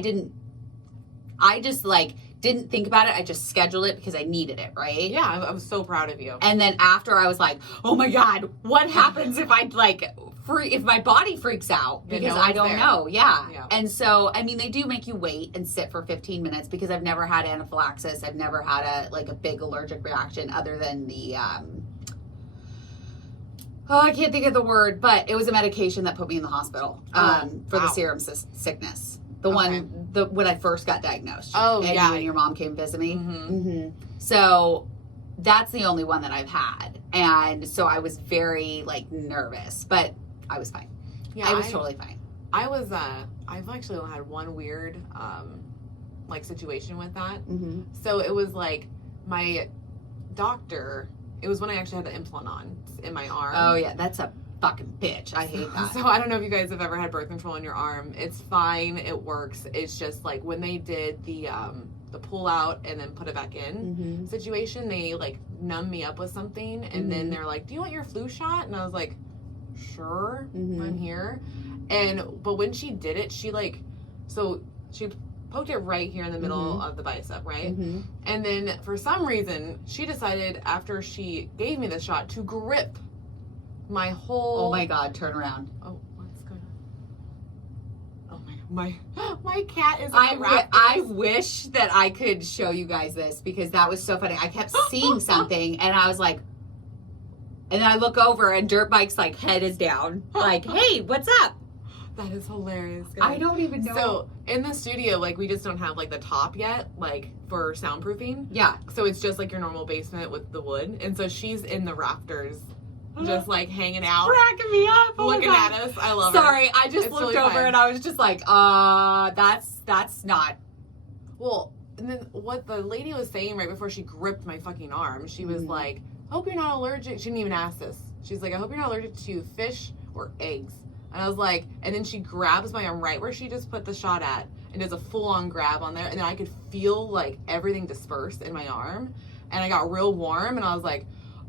just like didn't think about it. I just scheduled it because I needed it, right? Yeah, I was so proud of you. And then after I was like, oh my God, what happens if I if my body freaks out because I don't know. Yeah. And so, I mean, they do make you wait and sit for 15 minutes because I've never had anaphylaxis. I've never had a big allergic reaction other than the, I can't think of the word, but it was a medication that put me in the hospital for the serum sickness. The one when I first got diagnosed. Oh, and yeah. you and your mom came visit me. Mm-hmm. So that's the only one that I've had. And so I was very nervous, but I was fine. Yeah, I was totally fine. I've actually had one weird situation with that. Mm-hmm. So it was my doctor, it was when I actually had the implant on in my arm. Oh yeah, that's a fucking bitch. I hate that. So I don't know if you guys have ever had birth control in your arm. It's fine. It works. It's just when they did the pull out and then put it back in situation, they numb me up with something and then they're like, do you want your flu shot? And I was like, sure, I'm here. But when she did it, she poked it right here in the middle of the bicep, right? And then for some reason, she decided after she gave me the shot to grip my whole... Oh my God, turn around. Oh, what's going on? Oh my cat is I wish that I could show you guys this because that was so funny. I kept seeing something and I was like, and then I look over and Dirt Bike's head is down. Hey, what's up? That is hilarious, guys. I don't even know. So in the studio, we just don't have the top yet, for soundproofing. Yeah. So it's just your normal basement with the wood. And so she's in the rafters, just hanging out. Cracking me up. Oh looking at us. I love Sorry, her. I just looked really over fine. And I was just that's not. Well, and then what the lady was saying right before she gripped my fucking arm, she was like, hope you're not allergic. She didn't even ask this. She's like, I hope you're not allergic to fish or eggs. And I was like, and then she grabs my arm right where she just put the shot at and does a full-on grab on there. And then I could feel everything disperse in my arm. And I got real warm and I was like,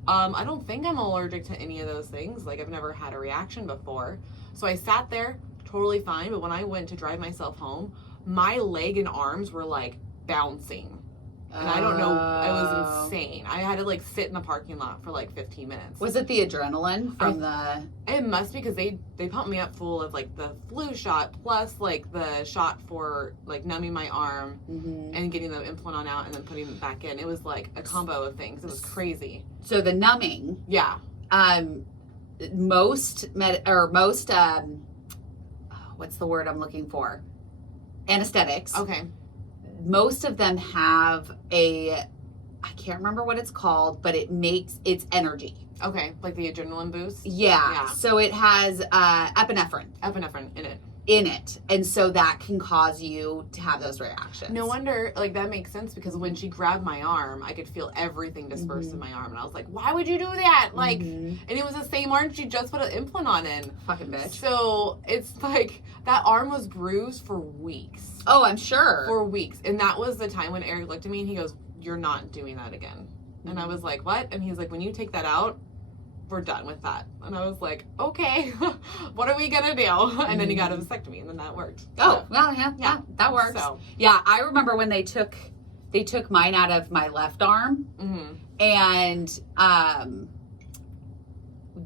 I don't think I'm allergic to any of those things. I've never had a reaction before. So I sat there totally fine. But when I went to drive myself home, my leg and arms were bouncing. And I don't know, it was insane. I had to sit in the parking lot for 15 minutes. Was it the adrenaline from the... It must be because they pumped me up full of the flu shot plus the shot for numbing my arm and getting the implant on out and then putting it back in. It was a combo of things. It was crazy. So the numbing... Yeah. Most what's the word I'm looking for? Anesthetics. Okay. Most of them have I can't remember what it's called, but it's energy. Okay, the adrenaline boost? Yeah. So it has epinephrine. Epinephrine in it. And so that can cause you to have those reactions. No wonder, that makes sense because when she grabbed my arm, I could feel everything disperse in my arm. And I was like, why would you do that? And it was the same arm she just put an implant on in. Fucking bitch. So it's that arm was bruised for weeks. Oh, I'm sure. For weeks. And that was the time when Eric looked at me and he goes, you're not doing that again. And I was like, what? And he's like, when you take that out, we're done with that. And I was like, okay, what are we gonna do? And then he got a vasectomy and then that worked. Oh, well, yeah, that works. So. Yeah, I remember when they took mine out of my left arm and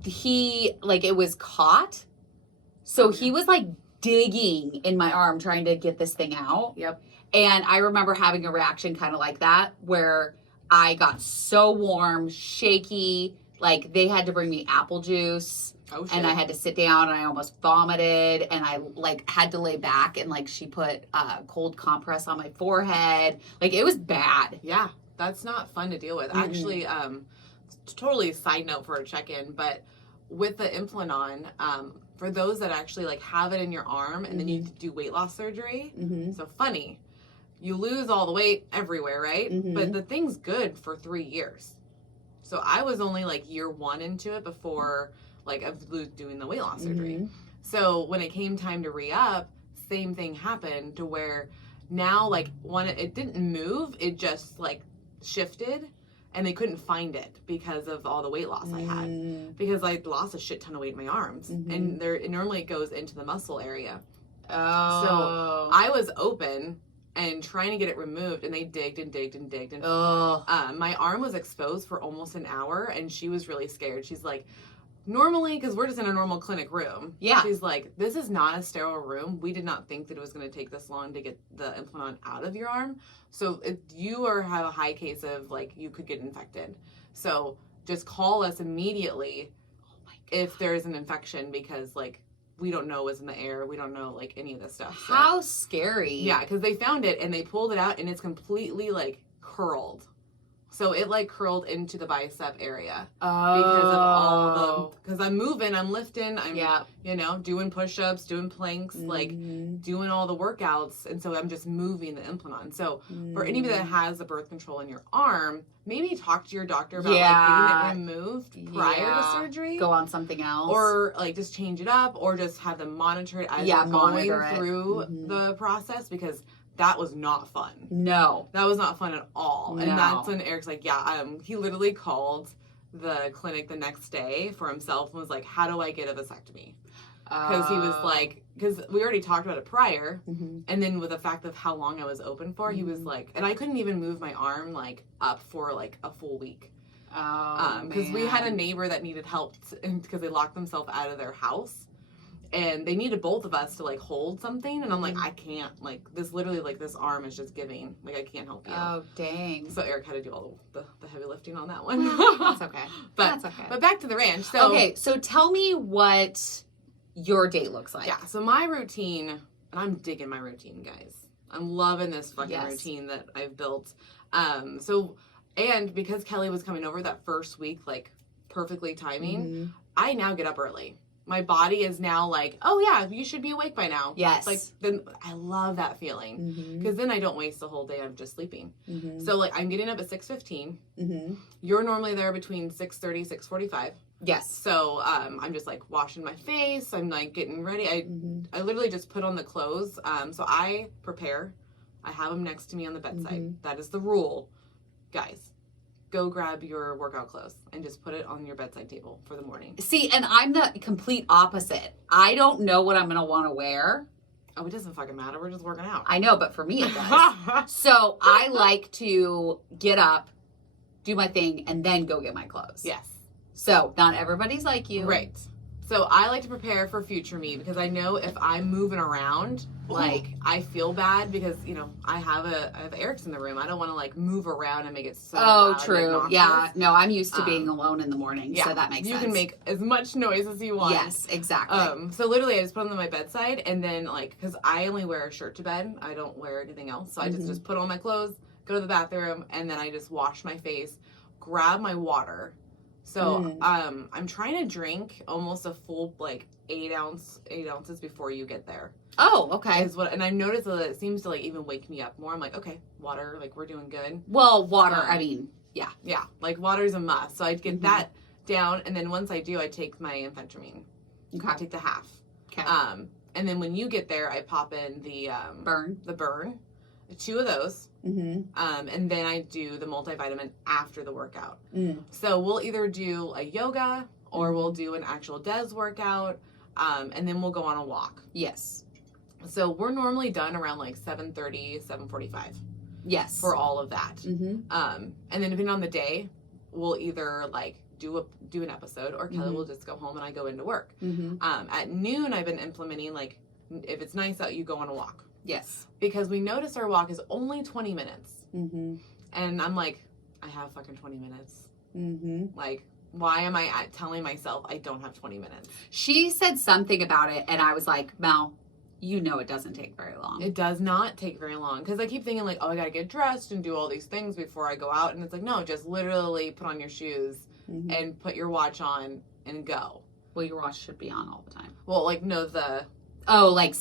he it was caught. So he was digging in my arm trying to get this thing out. Yep. And I remember having a reaction kind of like that where I got so warm, shaky, they had to bring me apple juice. Oh, shit. And I had to sit down and I almost vomited and I had to lay back and she put a cold compress on my forehead. It was bad. Yeah. That's not fun to deal with. Actually, totally side note for a check-in, but with the implant on, for those that actually like have it in your arm and then you do weight loss surgery, so funny, you lose all the weight everywhere, right? But the thing's good for 3 years. So I was only like year 1 into it before like of doing the weight loss surgery. So when it came time to re-up, same thing happened to where now like it didn't move, it just like shifted. And they couldn't find it because of all the weight loss I had. Because I lost a shit ton of weight in my arms. And normally it goes into the muscle area. Oh. So I was open and trying to get it removed. And they digged and digged and digged. And my arm was exposed for almost an hour. And she was really scared. She's like, normally, because we're just in a normal clinic room. Yeah. She's like, this is not a sterile room. We did not think that it was going to take this long to get the implant out of your arm. So if you have a high case of like, you could get infected. So just call us immediately if there's an infection because like, we don't know what's in the air. We don't know like any of this stuff. So. How scary. Yeah, because they found it and they pulled it out and it's completely like curled. So it like curled into the bicep area because of all because I'm moving, I'm lifting, I'm, you know, doing push-ups, doing planks, like doing all the workouts. And so I'm just moving the implant on. So for anybody that has the birth control in your arm, maybe talk to your doctor about like getting it removed prior to surgery. Go on something else. Or like just change it up or just have them monitor it as you're going through the process because that was not fun. No. That was not fun at all. No. And that's when Eric's like, he literally called the clinic the next day for himself and was like, how do I get a vasectomy? Because he was like, because we already talked about it prior. And then with the fact of how long I was open for, he was like, and I couldn't even move my arm like up for like a full week. Because we had a neighbor that needed help because they locked themselves out of their house. And they needed both of us to like hold something, and I'm like, I can't. Like this, literally, like this arm is just giving. Like I can't help you. Oh dang! So Eric had to do all the heavy lifting on that one. That's okay. That's okay. But back to the ranch. So okay, so tell me what your day looks like. Yeah. So my routine, and I'm digging my routine, guys. I'm loving this fucking routine that I've built. And because Kelly was coming over that first week, like perfectly timing, I now get up early. My body is now like, oh yeah, you should be awake by now. Yes. Like then I love that feeling because then I don't waste the whole day of just sleeping. So like I'm getting up at 6:15. You're normally there between 6:30, 6:45. Yes. So I'm just like washing my face. I'm like getting ready. I literally just put on the clothes. So I prepare. I have them next to me on the bedside. That is the rule, guys. Go grab your workout clothes and just put it on your bedside table for the morning. See, and I'm the complete opposite. I don't know what I'm going to want to wear. Oh, it doesn't fucking matter. We're just working out. I know, but for me it does. So I like to get up, do my thing, and then go get my clothes. Yes. So not everybody's like you. Right. So I like to prepare for future me because I know if I'm moving around, like I feel bad because, you know, I have Eric's in the room. I don't want to like move around and make it so loud true. and yeah. No, I'm used to being alone in the morning. So that makes sense. You can make as much noise as you want. Yes, exactly. So literally I just put them on my bedside and then like, cause I only wear a shirt to bed. I don't wear anything else. So I just put on my clothes, go to the bathroom, and then I just wash my face, grab my water. So I'm trying to drink almost a full like 8 ounces before you get there. Oh, okay. And I noticed that it seems to like even wake me up more. I'm like, okay, water, like we're doing good. Well, water, I mean, yeah. Yeah, like water's a must. So I'd get that down, and then once I do, I take my amphetamine. Okay. I take the half. Okay. And then when you get there, I pop in the burn, 2 of those. And then I do the multivitamin after the workout. So we'll either do a yoga or we'll do an actual DES workout, and then we'll go on a walk. Yes. So we're normally done around like 7:30, 7:45. Yes. For all of that. And then depending on the day, we'll either like do an episode or Kelly will just go home and I go into work. At noon, I've been implementing like if it's nice out, you go on a walk. Yes. Because we notice our walk is only 20 minutes. And I'm like, I have fucking 20 minutes. Like, why am I telling myself I don't have 20 minutes? She said something about it, and I was like, Mel, you know it doesn't take very long. It does not take very long. Because I keep thinking, like, oh, I got to get dressed and do all these things before I go out. And it's like, no, just literally put on your shoes and put your watch on and go. Well, your watch should be on all the time. Well, like, no, the... Oh, like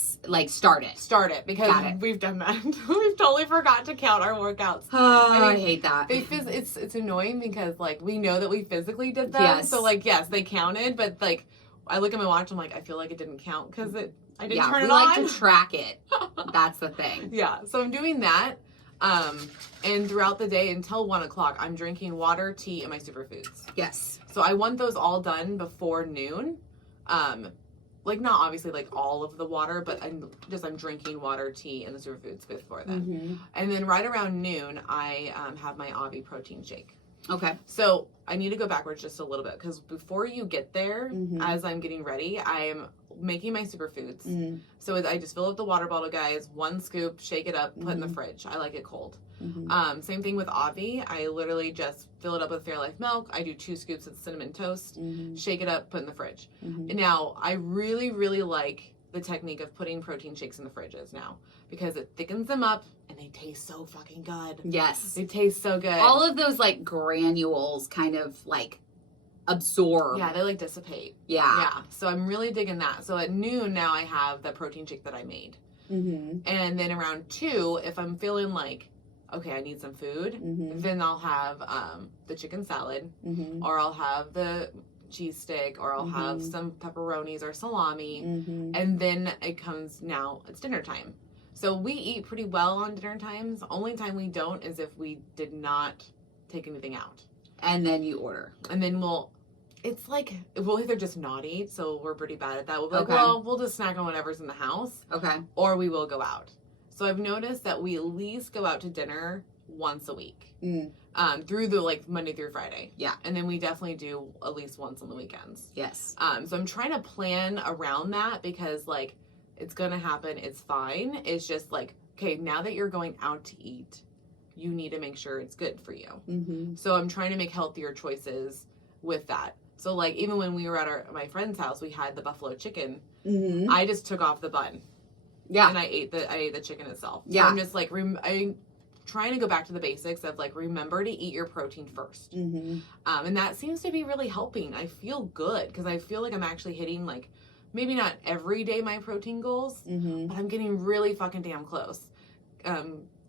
start it. Start it, because we've done that. We've totally forgot to count our workouts. Oh, I hate that. It's annoying because, like, we know that we physically did them. Yes. So, like, yes, they counted, but, like, I look at my watch, I'm like, I feel like it didn't count because I didn't turn it on. We like to track it. That's the thing. Yeah, so I'm doing that. And throughout the day until 1 o'clock, I'm drinking water, tea, and my superfoods. Yes. So I want those all done before noon. Like, not obviously like all of the water, but I'm drinking water, tea, and the superfoods before then. Mm-hmm. And then right around noon, I have my Avi protein shake. Okay. So I need to go backwards just a little bit because before you get there, Mm-hmm. as I'm getting ready, I'm making my superfoods. Mm-hmm. So I just fill up the water bottle, guys, 1 scoop, shake it up, put in the fridge. I like it cold. Mm-hmm. Same thing with Avi. I literally just fill it up with Fairlife milk. I do 2 scoops of cinnamon toast, shake it up, put in the fridge. Mm-hmm. And now I really, really like the technique of putting protein shakes in the fridges now because it thickens them up and they taste so fucking good. Yes. They taste so good. All of those like granules kind of like absorb. Yeah, they like dissipate. Yeah. Yeah. So I'm really digging that. So at noon now I have the protein shake that I made. Mm-hmm. And then around 2, if I'm feeling like, okay, I need some food, Mm-hmm. then I'll have the chicken salad, Mm-hmm. or I'll have the cheese stick, or I'll have some pepperonis or salami. Mm-hmm. And then it's dinner time. So we eat pretty well on dinner times. The only time we don't is if we did not take anything out. And then you order. And then we'll either just not eat, so we're pretty bad at that. We'll be like, Okay. well, we'll just snack on whatever's in the house, Okay. or we will go out. So I've noticed that we at least go out to dinner once a week, through the like Monday through Friday. Yeah. And then we definitely do at least once on the weekends. Yes. So I'm trying to plan around that because like it's gonna happen. It's fine. It's just like, okay, now that you're going out to eat, you need to make sure it's good for you. Mm-hmm. So I'm trying to make healthier choices with that. So like even when we were at my friend's house, we had the buffalo chicken. Mm-hmm. I just took off the bun. Yeah. And I ate the chicken itself. So Yeah. I'm just like I'm trying to go back to the basics of like remember to eat your protein first. Mm-hmm. And that seems to be really helping. I feel good because I feel like I'm actually hitting like maybe not every day my protein goals, Mm-hmm. but I'm getting really fucking damn close.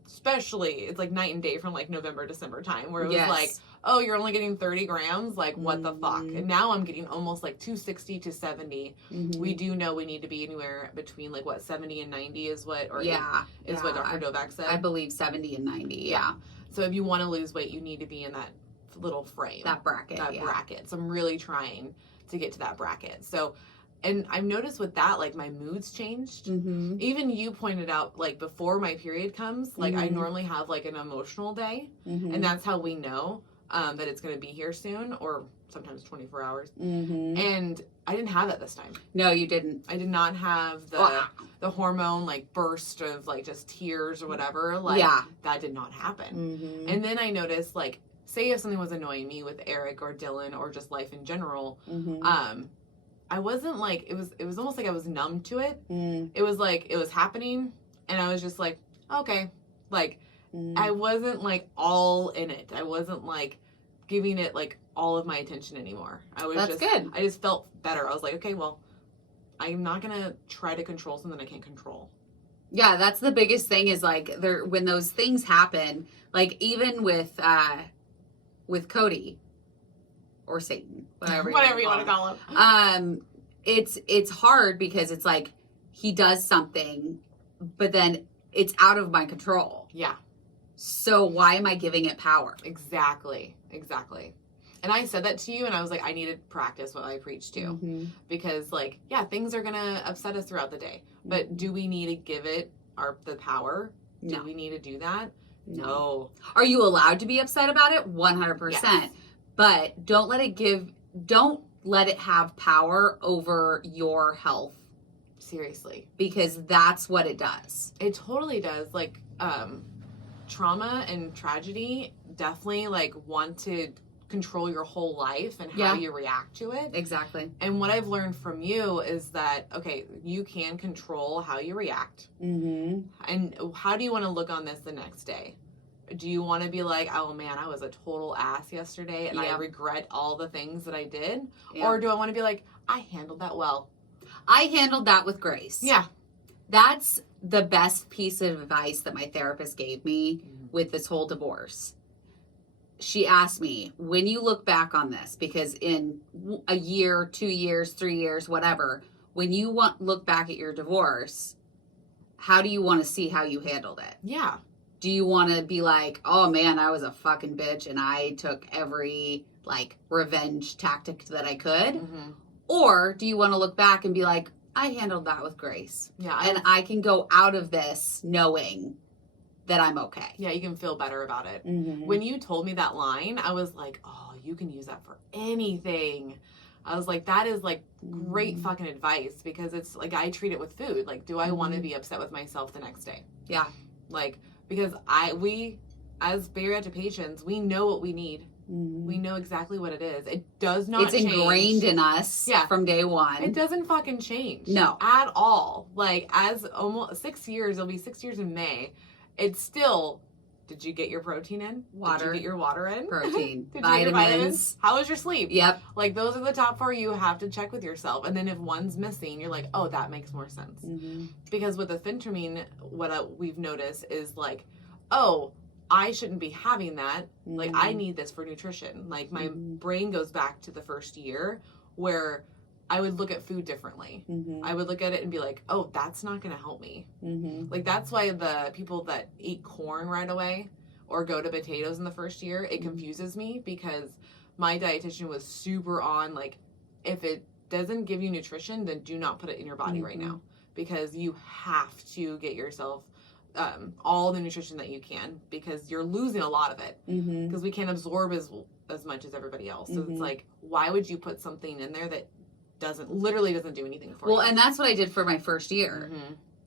Especially it's like night and day from like November, December time where it was like, oh, you're only getting 30 grams. Like what the fuck? And now I'm getting almost like 260 to 70. Mm-hmm. We do know we need to be anywhere between like what 70 and 90 is what, or Yeah. is what Dr. Novak said. I believe 70 and 90. Yeah. So if you want to lose weight, you need to be in that little frame, That bracket. bracket. So I'm really trying to get to that bracket. So, and I've noticed with that, like my mood's changed. Mm-hmm. Even you pointed out, like before my period comes, like I Mhm. normally have like an emotional day, Mm-hmm. and that's how we know that it's going to be here soon, or sometimes 24 hours. Mm-hmm. And I didn't have that this time. No, you didn't. I did not have the hormone like burst of like just tears or whatever. Like Yeah. that did not happen. Mm-hmm. And then I noticed like, say if something was annoying me with Eric or Dylan or just life in general, Mm-hmm. I wasn't like it was almost like I was numb to it. Mm-hmm. It was like it was happening, and I was just like, okay, like I wasn't like all in it. I wasn't like giving it like all of my attention anymore. I was That's just good. I just felt better. I was like, okay, well, I'm not gonna try to control something I can't control. Yeah, that's the biggest thing is like when those things happen, like even with Cody or Satan, whatever Whatever you want to call him. It's hard because it's like he does something, but then it's out of my control. Yeah. So why am I giving it power? Exactly. And I said that to you, and I was like, I need to practice what I preach to. Mm-hmm. Because, like, yeah, things are going to upset us throughout the day. But do we need to give it the power? Do No. we need to do that? No. Are you allowed to be upset about it? 100%. Yes. But don't let it have power over your health, Seriously. because that's what it does. It totally does. Like, trauma and tragedy definitely, like, want to control your whole life and how you react to it. Exactly. And what I've learned from you is that, okay, you can control how you react. Mm-hmm. And how do you want to look on this the next day? Do you want to be like, oh man, I was a total ass yesterday and I regret all the things that I did? Yeah. Or do I want to be like, I handled that well. I handled that with grace. Yeah. That's the best piece of advice that my therapist gave me with this whole divorce. She asked me, when you look back on this, because in a year, 2 years, 3 years, whatever, when you look back at your divorce, how do you want to see how you handled it? Yeah. Do you want to be like, oh man, I was a fucking bitch and I took every like revenge tactic that I could? Mm-hmm. Or do you want to look back and be like, I handled that with grace. Yeah. And I can go out of this knowing that I'm okay. Yeah, you can feel better about it. Mm-hmm. When you told me that line, I was like, oh, you can use that for anything. I was like, that is like great fucking advice, because it's like I treat it with food. Like, do I want to be upset with myself the next day? Yeah. Like, because we as bariatric patients, we know what we need. We know exactly what it is. It does not change. It's ingrained in us from day one. It doesn't fucking change. No. At all. Like, as almost 6 years, it'll be 6 years in May. It's still, did you get your protein in? Water. Did you get your water in? Protein. Did you get your Vitamins. How was your sleep? Yep. Like, those are the top 4 you have to check with yourself. And then if one's missing, you're like, oh, that makes more sense. Because with the phentermine, what we've noticed is like, oh, I shouldn't be having that. Like, I need this for nutrition. Like, my brain goes back to the first year where I would look at food differently. I would look at it and be like, oh, that's not going to help me. Like, that's why the people that eat corn right away or go to potatoes in the first year, it confuses me, because my dietitian was super on, like, if it doesn't give you nutrition, then do not put it in your body right now, because you have to get yourself all the nutrition that you can, because you're losing a lot of it, because we can't absorb as much as everybody else. So it's like, why would you put something in there that literally doesn't do anything for you? Well, and that's what I did for my first year.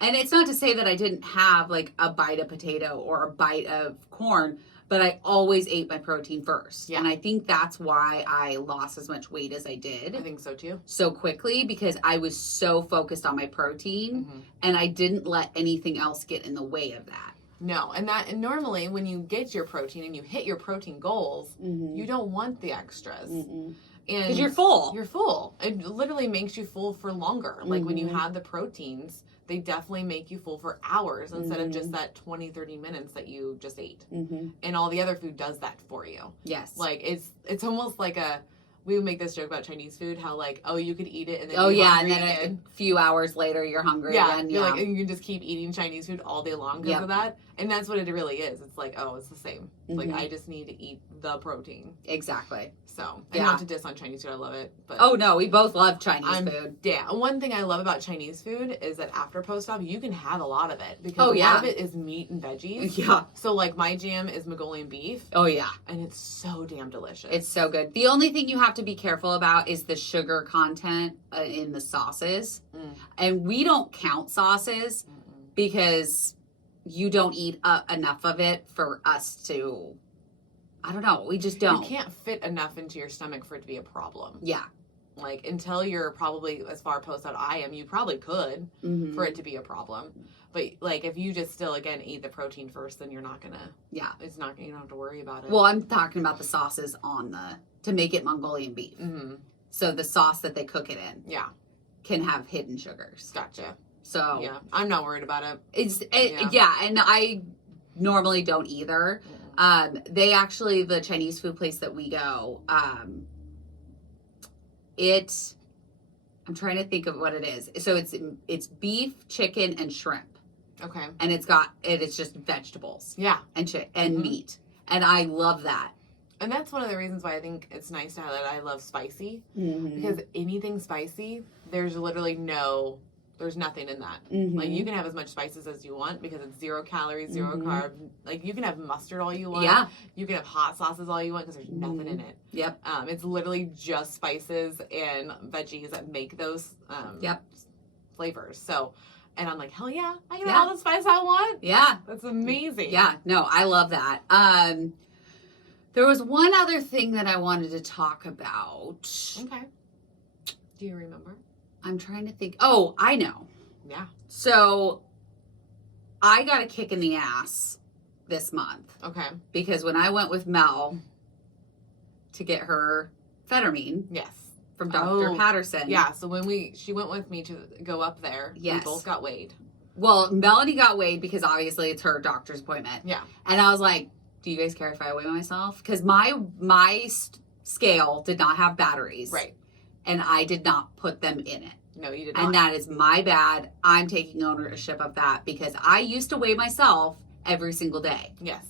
And it's not to say that I didn't have like a bite of potato or a bite of corn, but I always ate my protein first. Yeah. And I think that's why I lost as much weight as I did. I think so too. So quickly, because I was so focused on my protein and I didn't let anything else get in the way of that. No, and normally when you get your protein and you hit your protein goals, you don't want the extras. Because you're full. You're full. It literally makes you full for longer. Like, when you have the proteins, they definitely make you full for hours instead of just that 20, 30 minutes that you just ate. And all the other food does that for you. Yes. Like, it's almost like we would make this joke about Chinese food, how like, oh, you could eat it and then and then a few hours later you're hungry again. You're like, and you can just keep eating Chinese food all day long because of that. And that's what it really is. It's like, oh, it's the same. It's like, I just need to eat the protein. Exactly. So, and not to diss on Chinese food, I love it. But oh no, we both love Chinese food. Yeah, one thing I love about Chinese food is that after post-op, you can have a lot of it, because a lot of it is meat and veggies. Yeah. So like, my jam is Mongolian beef. Oh yeah. And it's so damn delicious. It's so good. The only thing you have to be careful about is the sugar content in the sauces. And we don't count sauces because you don't eat enough of it for us to, I don't know, we just don't. You can't fit enough into your stomach for it to be a problem. Yeah. Like, until you're probably as far post out I am, you probably could for it to be a problem. But like, if you just still, again, eat the protein first, then you're not gonna, you don't have to worry about it. Well, I'm talking about the sauces to make it Mongolian beef. So the sauce that they cook it in can have hidden sugars. Gotcha. So yeah, I'm not worried about it. And I normally don't either. They actually, the Chinese food place that we go, I'm trying to think of what it is. So it's beef, chicken, and shrimp. Okay. And it's just vegetables. Yeah. And meat. And I love that. And that's one of the reasons why I think it's nice to highlight I love spicy. Because anything spicy, there's nothing in that. Like, you can have as much spices as you want, because it's 0 calories, 0 carb. Like, you can have mustard all you want. Yeah. You can have hot sauces all you want, because there's nothing in it. Yep. It's literally just spices and veggies that make those flavors. So, and I'm like, hell yeah, I can have all the spice I want. Yeah. That's amazing. Yeah. No, I love that. There was one other thing that I wanted to talk about. Okay. Do you remember? I'm trying to think. Oh, I know. Yeah. So I got a kick in the ass this month. Okay. Because when I went with Mel to get her phentermine. Yes. from Dr. Patterson. Yeah, so when she went with me to go up there, Yes. we both got weighed. Well, Melanie got weighed because obviously it's her doctor's appointment. Yeah. And I was like, do you guys care if I weigh myself? Because my scale did not have batteries. Right. And I did not put them in it. No, you did not. And that is my bad. I'm taking ownership of that because I used to weigh myself every single day. Yes.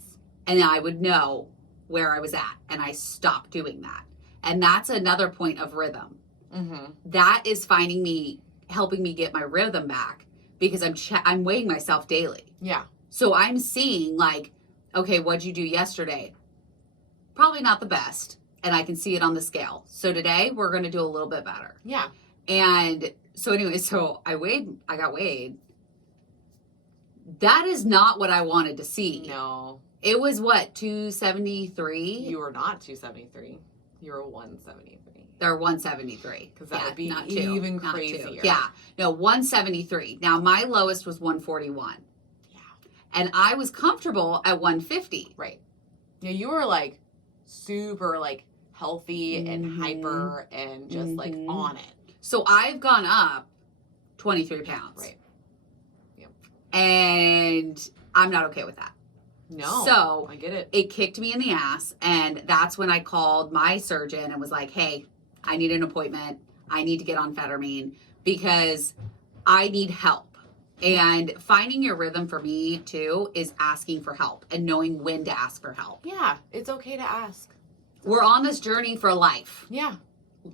And I would know where I was at. And I stopped doing that. And that's another point of rhythm. Mm-hmm. That is helping me get my rhythm back because I'm weighing myself daily. Yeah. So I'm seeing like, okay, what'd you do yesterday? Probably not the best. And I can see it on the scale. So today we're going to do a little bit better. Yeah. And so anyway, I got weighed. That is not what I wanted to see. No. It was what, 273? You were not 273. You were 173. They're 173. Because that would be not even not crazier. two. Yeah. No, 173. Now my lowest was 141. Yeah. And I was comfortable at 150. Right. Yeah, you were like super like healthy and hyper and just like on it. So I've gone up 23 pounds. Right. Yep. And I'm not okay with that. No. So I get it. It kicked me in the ass. And that's when I called my surgeon and was like, hey, I need an appointment. I need to get on Phetermine because I need help. And finding your rhythm for me too is asking for help and knowing when to ask for help. Yeah, it's okay to ask. We're on this journey for life. Yeah.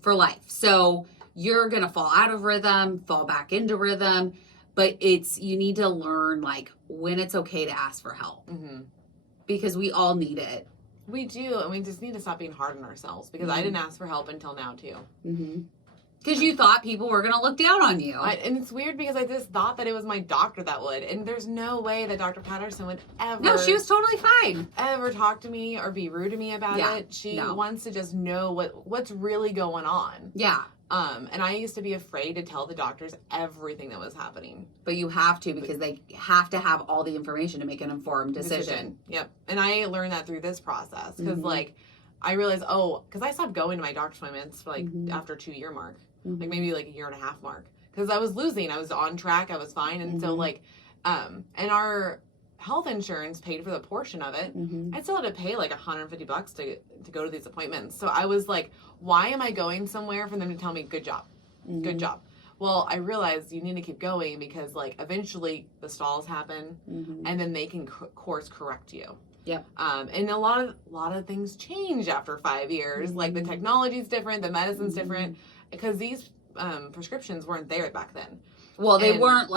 For life. So you're going to fall out of rhythm, fall back into rhythm, but you need to learn like when it's okay to ask for help because we all need it. We do. And we just need to stop being hard on ourselves because I didn't ask for help until now too. Because you thought people were going to look down on you. And it's weird because I just thought that it was my doctor that would. And there's no way that Dr. Patterson would ever. No, she was totally fine. Ever talk to me or be rude to me about it. She wants to just know what's really going on. Yeah. And I used to be afraid to tell the doctors everything that was happening. But you have to because they have to have all the information to make an informed decision. Yep. And I learned that through this process because like I realized, because I stopped going to my doctor's appointments for like after 2-year mark. Like maybe like a 1.5 mark because I was losing. I was on track. I was fine. And so like, and our health insurance paid for the portion of it. I still had to pay like $150 to go to these appointments. So I was like, why am I going somewhere for them to tell me good job? Good job. Well, I realized you need to keep going because like eventually the stalls happen and then they can course correct you. Yep. And a lot of things change after 5 years. Like the technology's different, the medicine's different. Because these prescriptions weren't there back then. Well, they weren't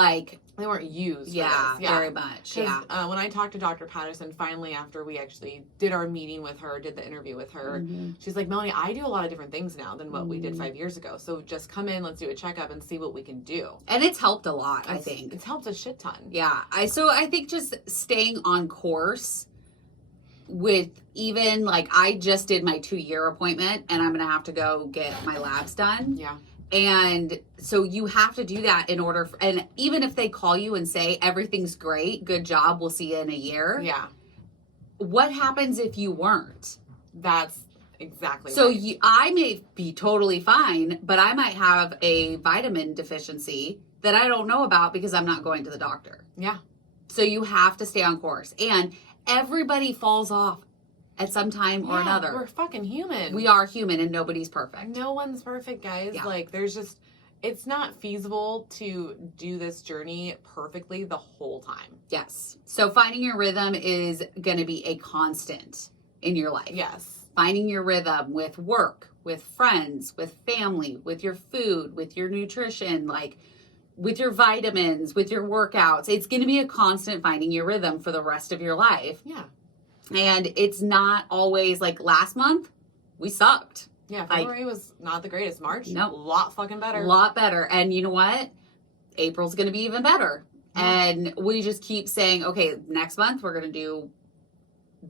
used. Yeah, very much. Yeah. When I talked to Dr. Patterson, finally after we actually did our meeting with her, did the interview with her, she's like, Melanie, I do a lot of different things now than what we did 5 years ago. So just come in, let's do a checkup and see what we can do. And it's helped a lot, I think. It's helped a shit ton. Yeah. I think just staying on course with even like I just did my 2-year appointment and I'm going to have to go get my labs done. Yeah. And so you have to do that in order and even if they call you and say everything's great, good job, we'll see you in a year. Yeah. What happens if you weren't? That's exactly so right. I may be totally fine, but I might have a vitamin deficiency that I don't know about because I'm not going to the doctor. Yeah. So you have to stay on course. And everybody falls off at some time or another. We're fucking human. We are human and nobody's perfect. No one's perfect, guys. Yeah. Like it's not feasible to do this journey perfectly the whole time. Yes. So finding your rhythm is going to be a constant in your life. Yes. Finding your rhythm with work, with friends, with family, with your food, with your nutrition, like with your vitamins, with your workouts. It's going to be a constant finding your rhythm for the rest of your life. Yeah. And it's not always like last month, we sucked. Yeah, February was not the greatest. March, a lot fucking better. A lot better. And you know what? April's going to be even better. And we just keep saying, okay, next month we're going to do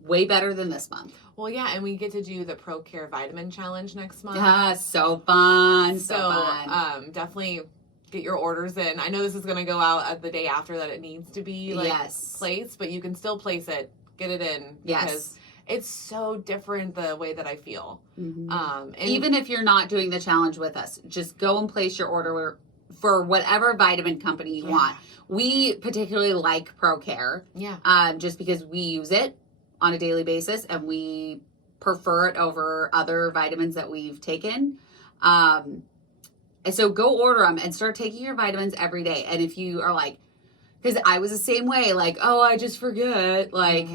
way better than this month. Well, yeah, and we get to do the Pro Care Vitamin Challenge next month. So fun. So fun. Definitely get your orders in. I know this is going to go out at the day after that it needs to be placed, but you can still place it. Get it in. Yes. it's so different the way that I feel. And even if you're not doing the challenge with us, just go and place your order for whatever vitamin company you want. We particularly like ProCare. Just because we use it on a daily basis and we prefer it over other vitamins that we've taken. And so go order them and start taking your vitamins every day. And if you are like, because I was the same way, like, oh, I just forget. Like,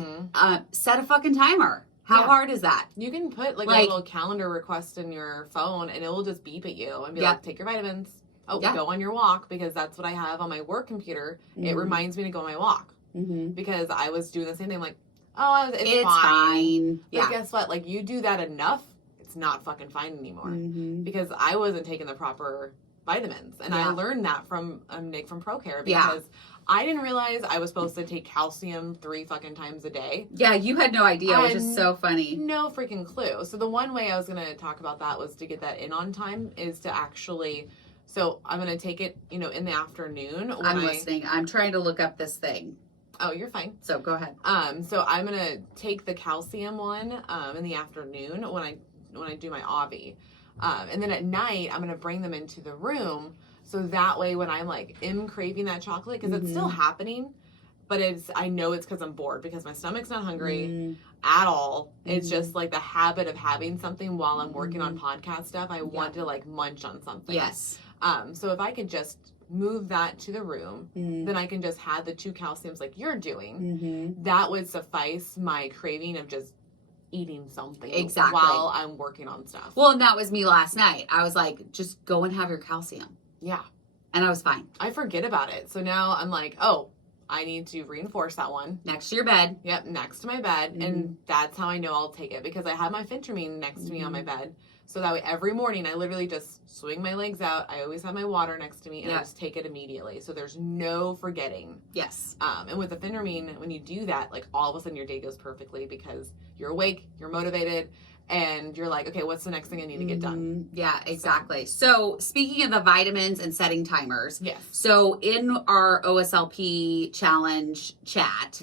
set a fucking timer. How hard is that? You can put like a little calendar request in your phone and it will just beep at you and be like, take your vitamins. Oh, go on your walk, because that's what I have on my work computer. It reminds me to go on my walk. Because I was doing the same thing, like, oh, it's fine. But guess what? Like, you do that enough, it's not fucking fine anymore. Because I wasn't taking the proper vitamins. And I learned that from Nick from ProCare, because I didn't realize I was supposed to take calcium 3 fucking times a day. Yeah, you had no idea, which is so funny. No freaking clue. So the one way I was going to talk about that was to get that in on time, is to actually... So I'm going to take it, in the afternoon. I'm listening. I'm trying to look up this thing. Oh, you're fine. So go ahead. So I'm going to take the calcium one in the afternoon when I do my Avi. And then at night, I'm going to bring them into the room. So that way when I'm like, am craving that chocolate, because it's still happening, but I know it's because I'm bored, because my stomach's not hungry at all. It's just like the habit of having something while I'm working on podcast stuff. I want to like munch on something. Yes. So if I could just move that to the room, then I can just have the 2 calciums like you're doing. That would suffice my craving of just eating something while I'm working on stuff. Well, and that was me last night. I was like, just go and have your calcium. Yeah. And I was fine. I forget about it. So now I'm like, oh, I need to reinforce that one. Next to your bed. Yep, next to my bed. And that's how I know I'll take it, because I have my phentermine next to me on my bed. So that way every morning I literally just swing my legs out. I always have my water next to me, and I just take it immediately. So there's no forgetting. Yes. And with the phentermine, when you do that, like all of a sudden your day goes perfectly, because you're awake, you're motivated, and you're like, okay, what's the next thing I need to get done? Yeah, exactly. So speaking of the vitamins and setting timers. Yes. So in our OSLP challenge chat,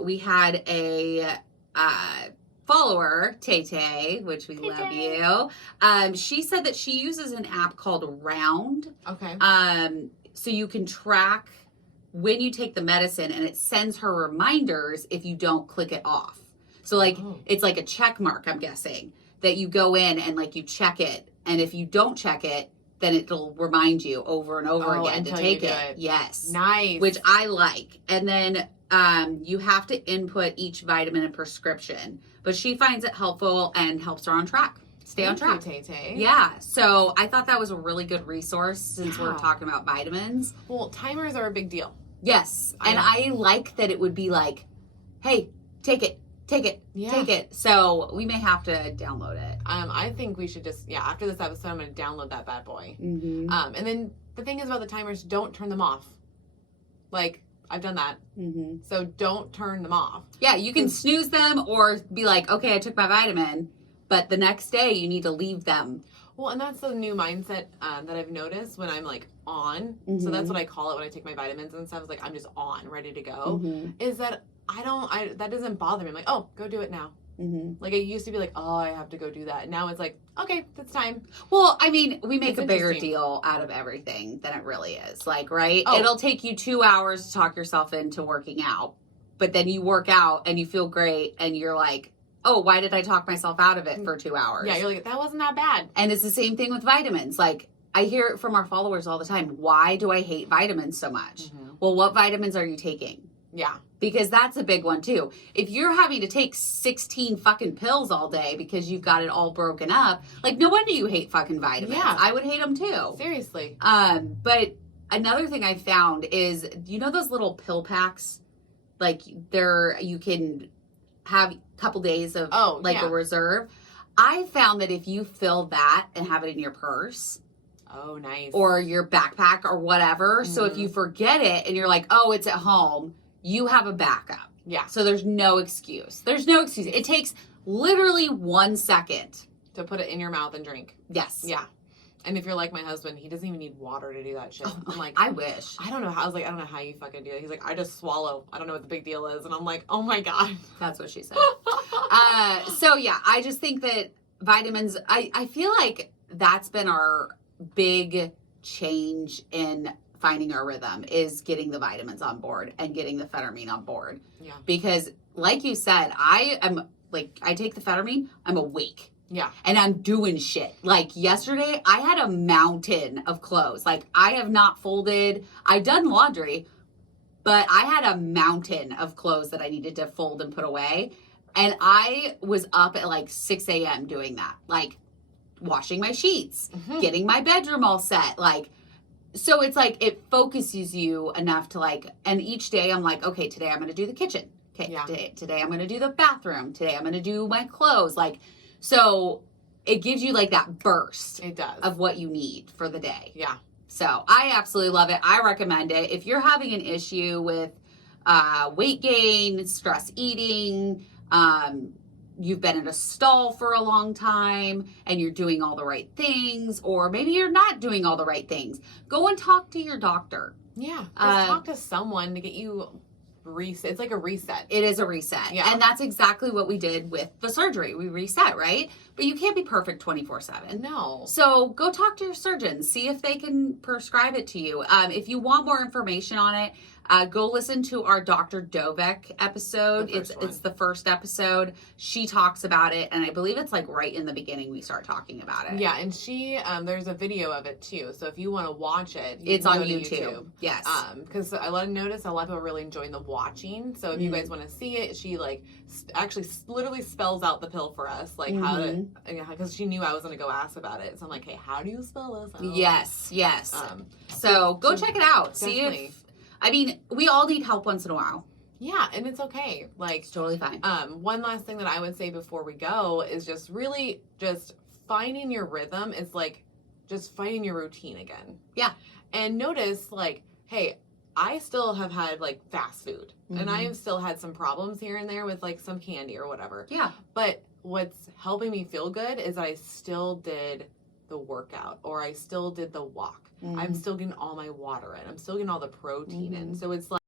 we had a follower, Tay, which we love you. She said that she uses an app called Round. Okay. So you can track when you take the medicine, and it sends her reminders if you don't click it off. So like, it's like a check mark, I'm guessing, that you go in and like you check it. And if you don't check it, then it'll remind you over and over again to take it. Yes. Nice. Which I like. And then you have to input each vitamin and prescription. But she finds it helpful and helps her on track. Stay on track. Thank you, Tay. Yeah. So I thought that was a really good resource since we're talking about vitamins. Well, timers are a big deal. Yes. And I like that it would be like, hey, take it. Take it. So we may have to download it. I think we should just, after this episode, I'm going to download that bad boy. And then the thing is about the timers, don't turn them off. Like, I've done that. So don't turn them off. Yeah, you can snooze them or be like, okay, I took my vitamin, but the next day you need to leave them. Well, and that's the new mindset that I've noticed when I'm like on. So that's what I call it when I take my vitamins and stuff. It's like I'm just on, ready to go. Is that that doesn't bother me. I'm like, oh, go do it now. Like it used to be like, oh, I have to go do that. Now it's like, okay, it's time. Well, I mean, we make a bigger deal out of everything than it really is. Like, right? Oh. It'll take you 2 hours to talk yourself into working out, but then you work out and you feel great and you're like, oh, why did I talk myself out of it for 2 hours? Yeah, you're like, that wasn't that bad. And it's the same thing with vitamins. Like, I hear it from our followers all the time. Why do I hate vitamins so much? Well, what vitamins are you taking? Yeah. Because that's a big one too. If you're having to take 16 fucking pills all day because you've got it all broken up, like no wonder you hate fucking vitamins. Yeah. I would hate them too. Seriously. But another thing I found is, those little pill packs? Like you can have a couple days of a reserve. I found that if you fill that and have it in your purse. Oh, nice. Or your backpack or whatever. So if you forget it and you're like, oh, it's at home, you have a backup. Yeah. So there's no excuse. It takes literally 1 second. To put it in your mouth and drink. Yes. Yeah. And if you're like my husband, he doesn't even need water to do that shit. I'm like, I wish. I don't know how. I was like, I don't know how you fucking do it. He's like, I just swallow. I don't know what the big deal is. And I'm like, oh my God. That's what she said. So yeah, I just think that vitamins, I feel like that's been our big change in finding our rhythm is getting the vitamins on board and getting the phentermine on board. Yeah. Because like you said, I take the phentermine, I'm awake. Yeah. And I'm doing shit. Like yesterday, I had a mountain of clothes. Like I have not folded, I've done laundry, but I had a mountain of clothes that I needed to fold and put away. And I was up at like 6 a.m. doing that. Like washing my sheets, getting my bedroom all set. Like, so it's like it focuses you enough to like, and each day I'm like, okay, today I'm going to do the kitchen. Okay, Yeah. today I'm going to do the bathroom. Today I'm going to do my clothes. Like, so it gives you like that burst. It does. Of what you need for the day. Yeah. So I absolutely love it. I recommend it. If you're having an issue with weight gain, stress eating, you've been in a stall for a long time and you're doing all the right things, or maybe you're not doing all the right things, go and talk to your doctor. Yeah. Just talk to someone to get you reset. It's like a reset. It is a reset. Yeah. And that's exactly what we did with the surgery. We reset, right? But you can't be perfect 24/7. No. So go talk to your surgeon. See if they can prescribe it to you. If you want more information on it, go listen to our Dr. Dovek episode. It's the first episode. She talks about it, and I believe it's like right in the beginning we start talking about it. Yeah, and she there's a video of it too. So if you want to watch it, it's on YouTube. Yes. Because I notice a lot of people really enjoying the watching. So if you guys want to see it, she like actually literally spells out the pill for us, like how to, because she knew I was going to go ask about it. So I'm like, hey, how do you spell this? Yes. So go check it out. Definitely. See if. I mean, we all need help once in a while. Yeah, and it's okay. Like, it's totally fine. One last thing that I would say before we go is just really just finding your rhythm. Is like just finding your routine again. Yeah. And notice like, hey, I still have had like fast food and I have still had some problems here and there with like some candy or whatever. Yeah. But what's helping me feel good is I still did the workout or I still did the walk. I'm still getting all my water in. I'm still getting all the protein in. So it's like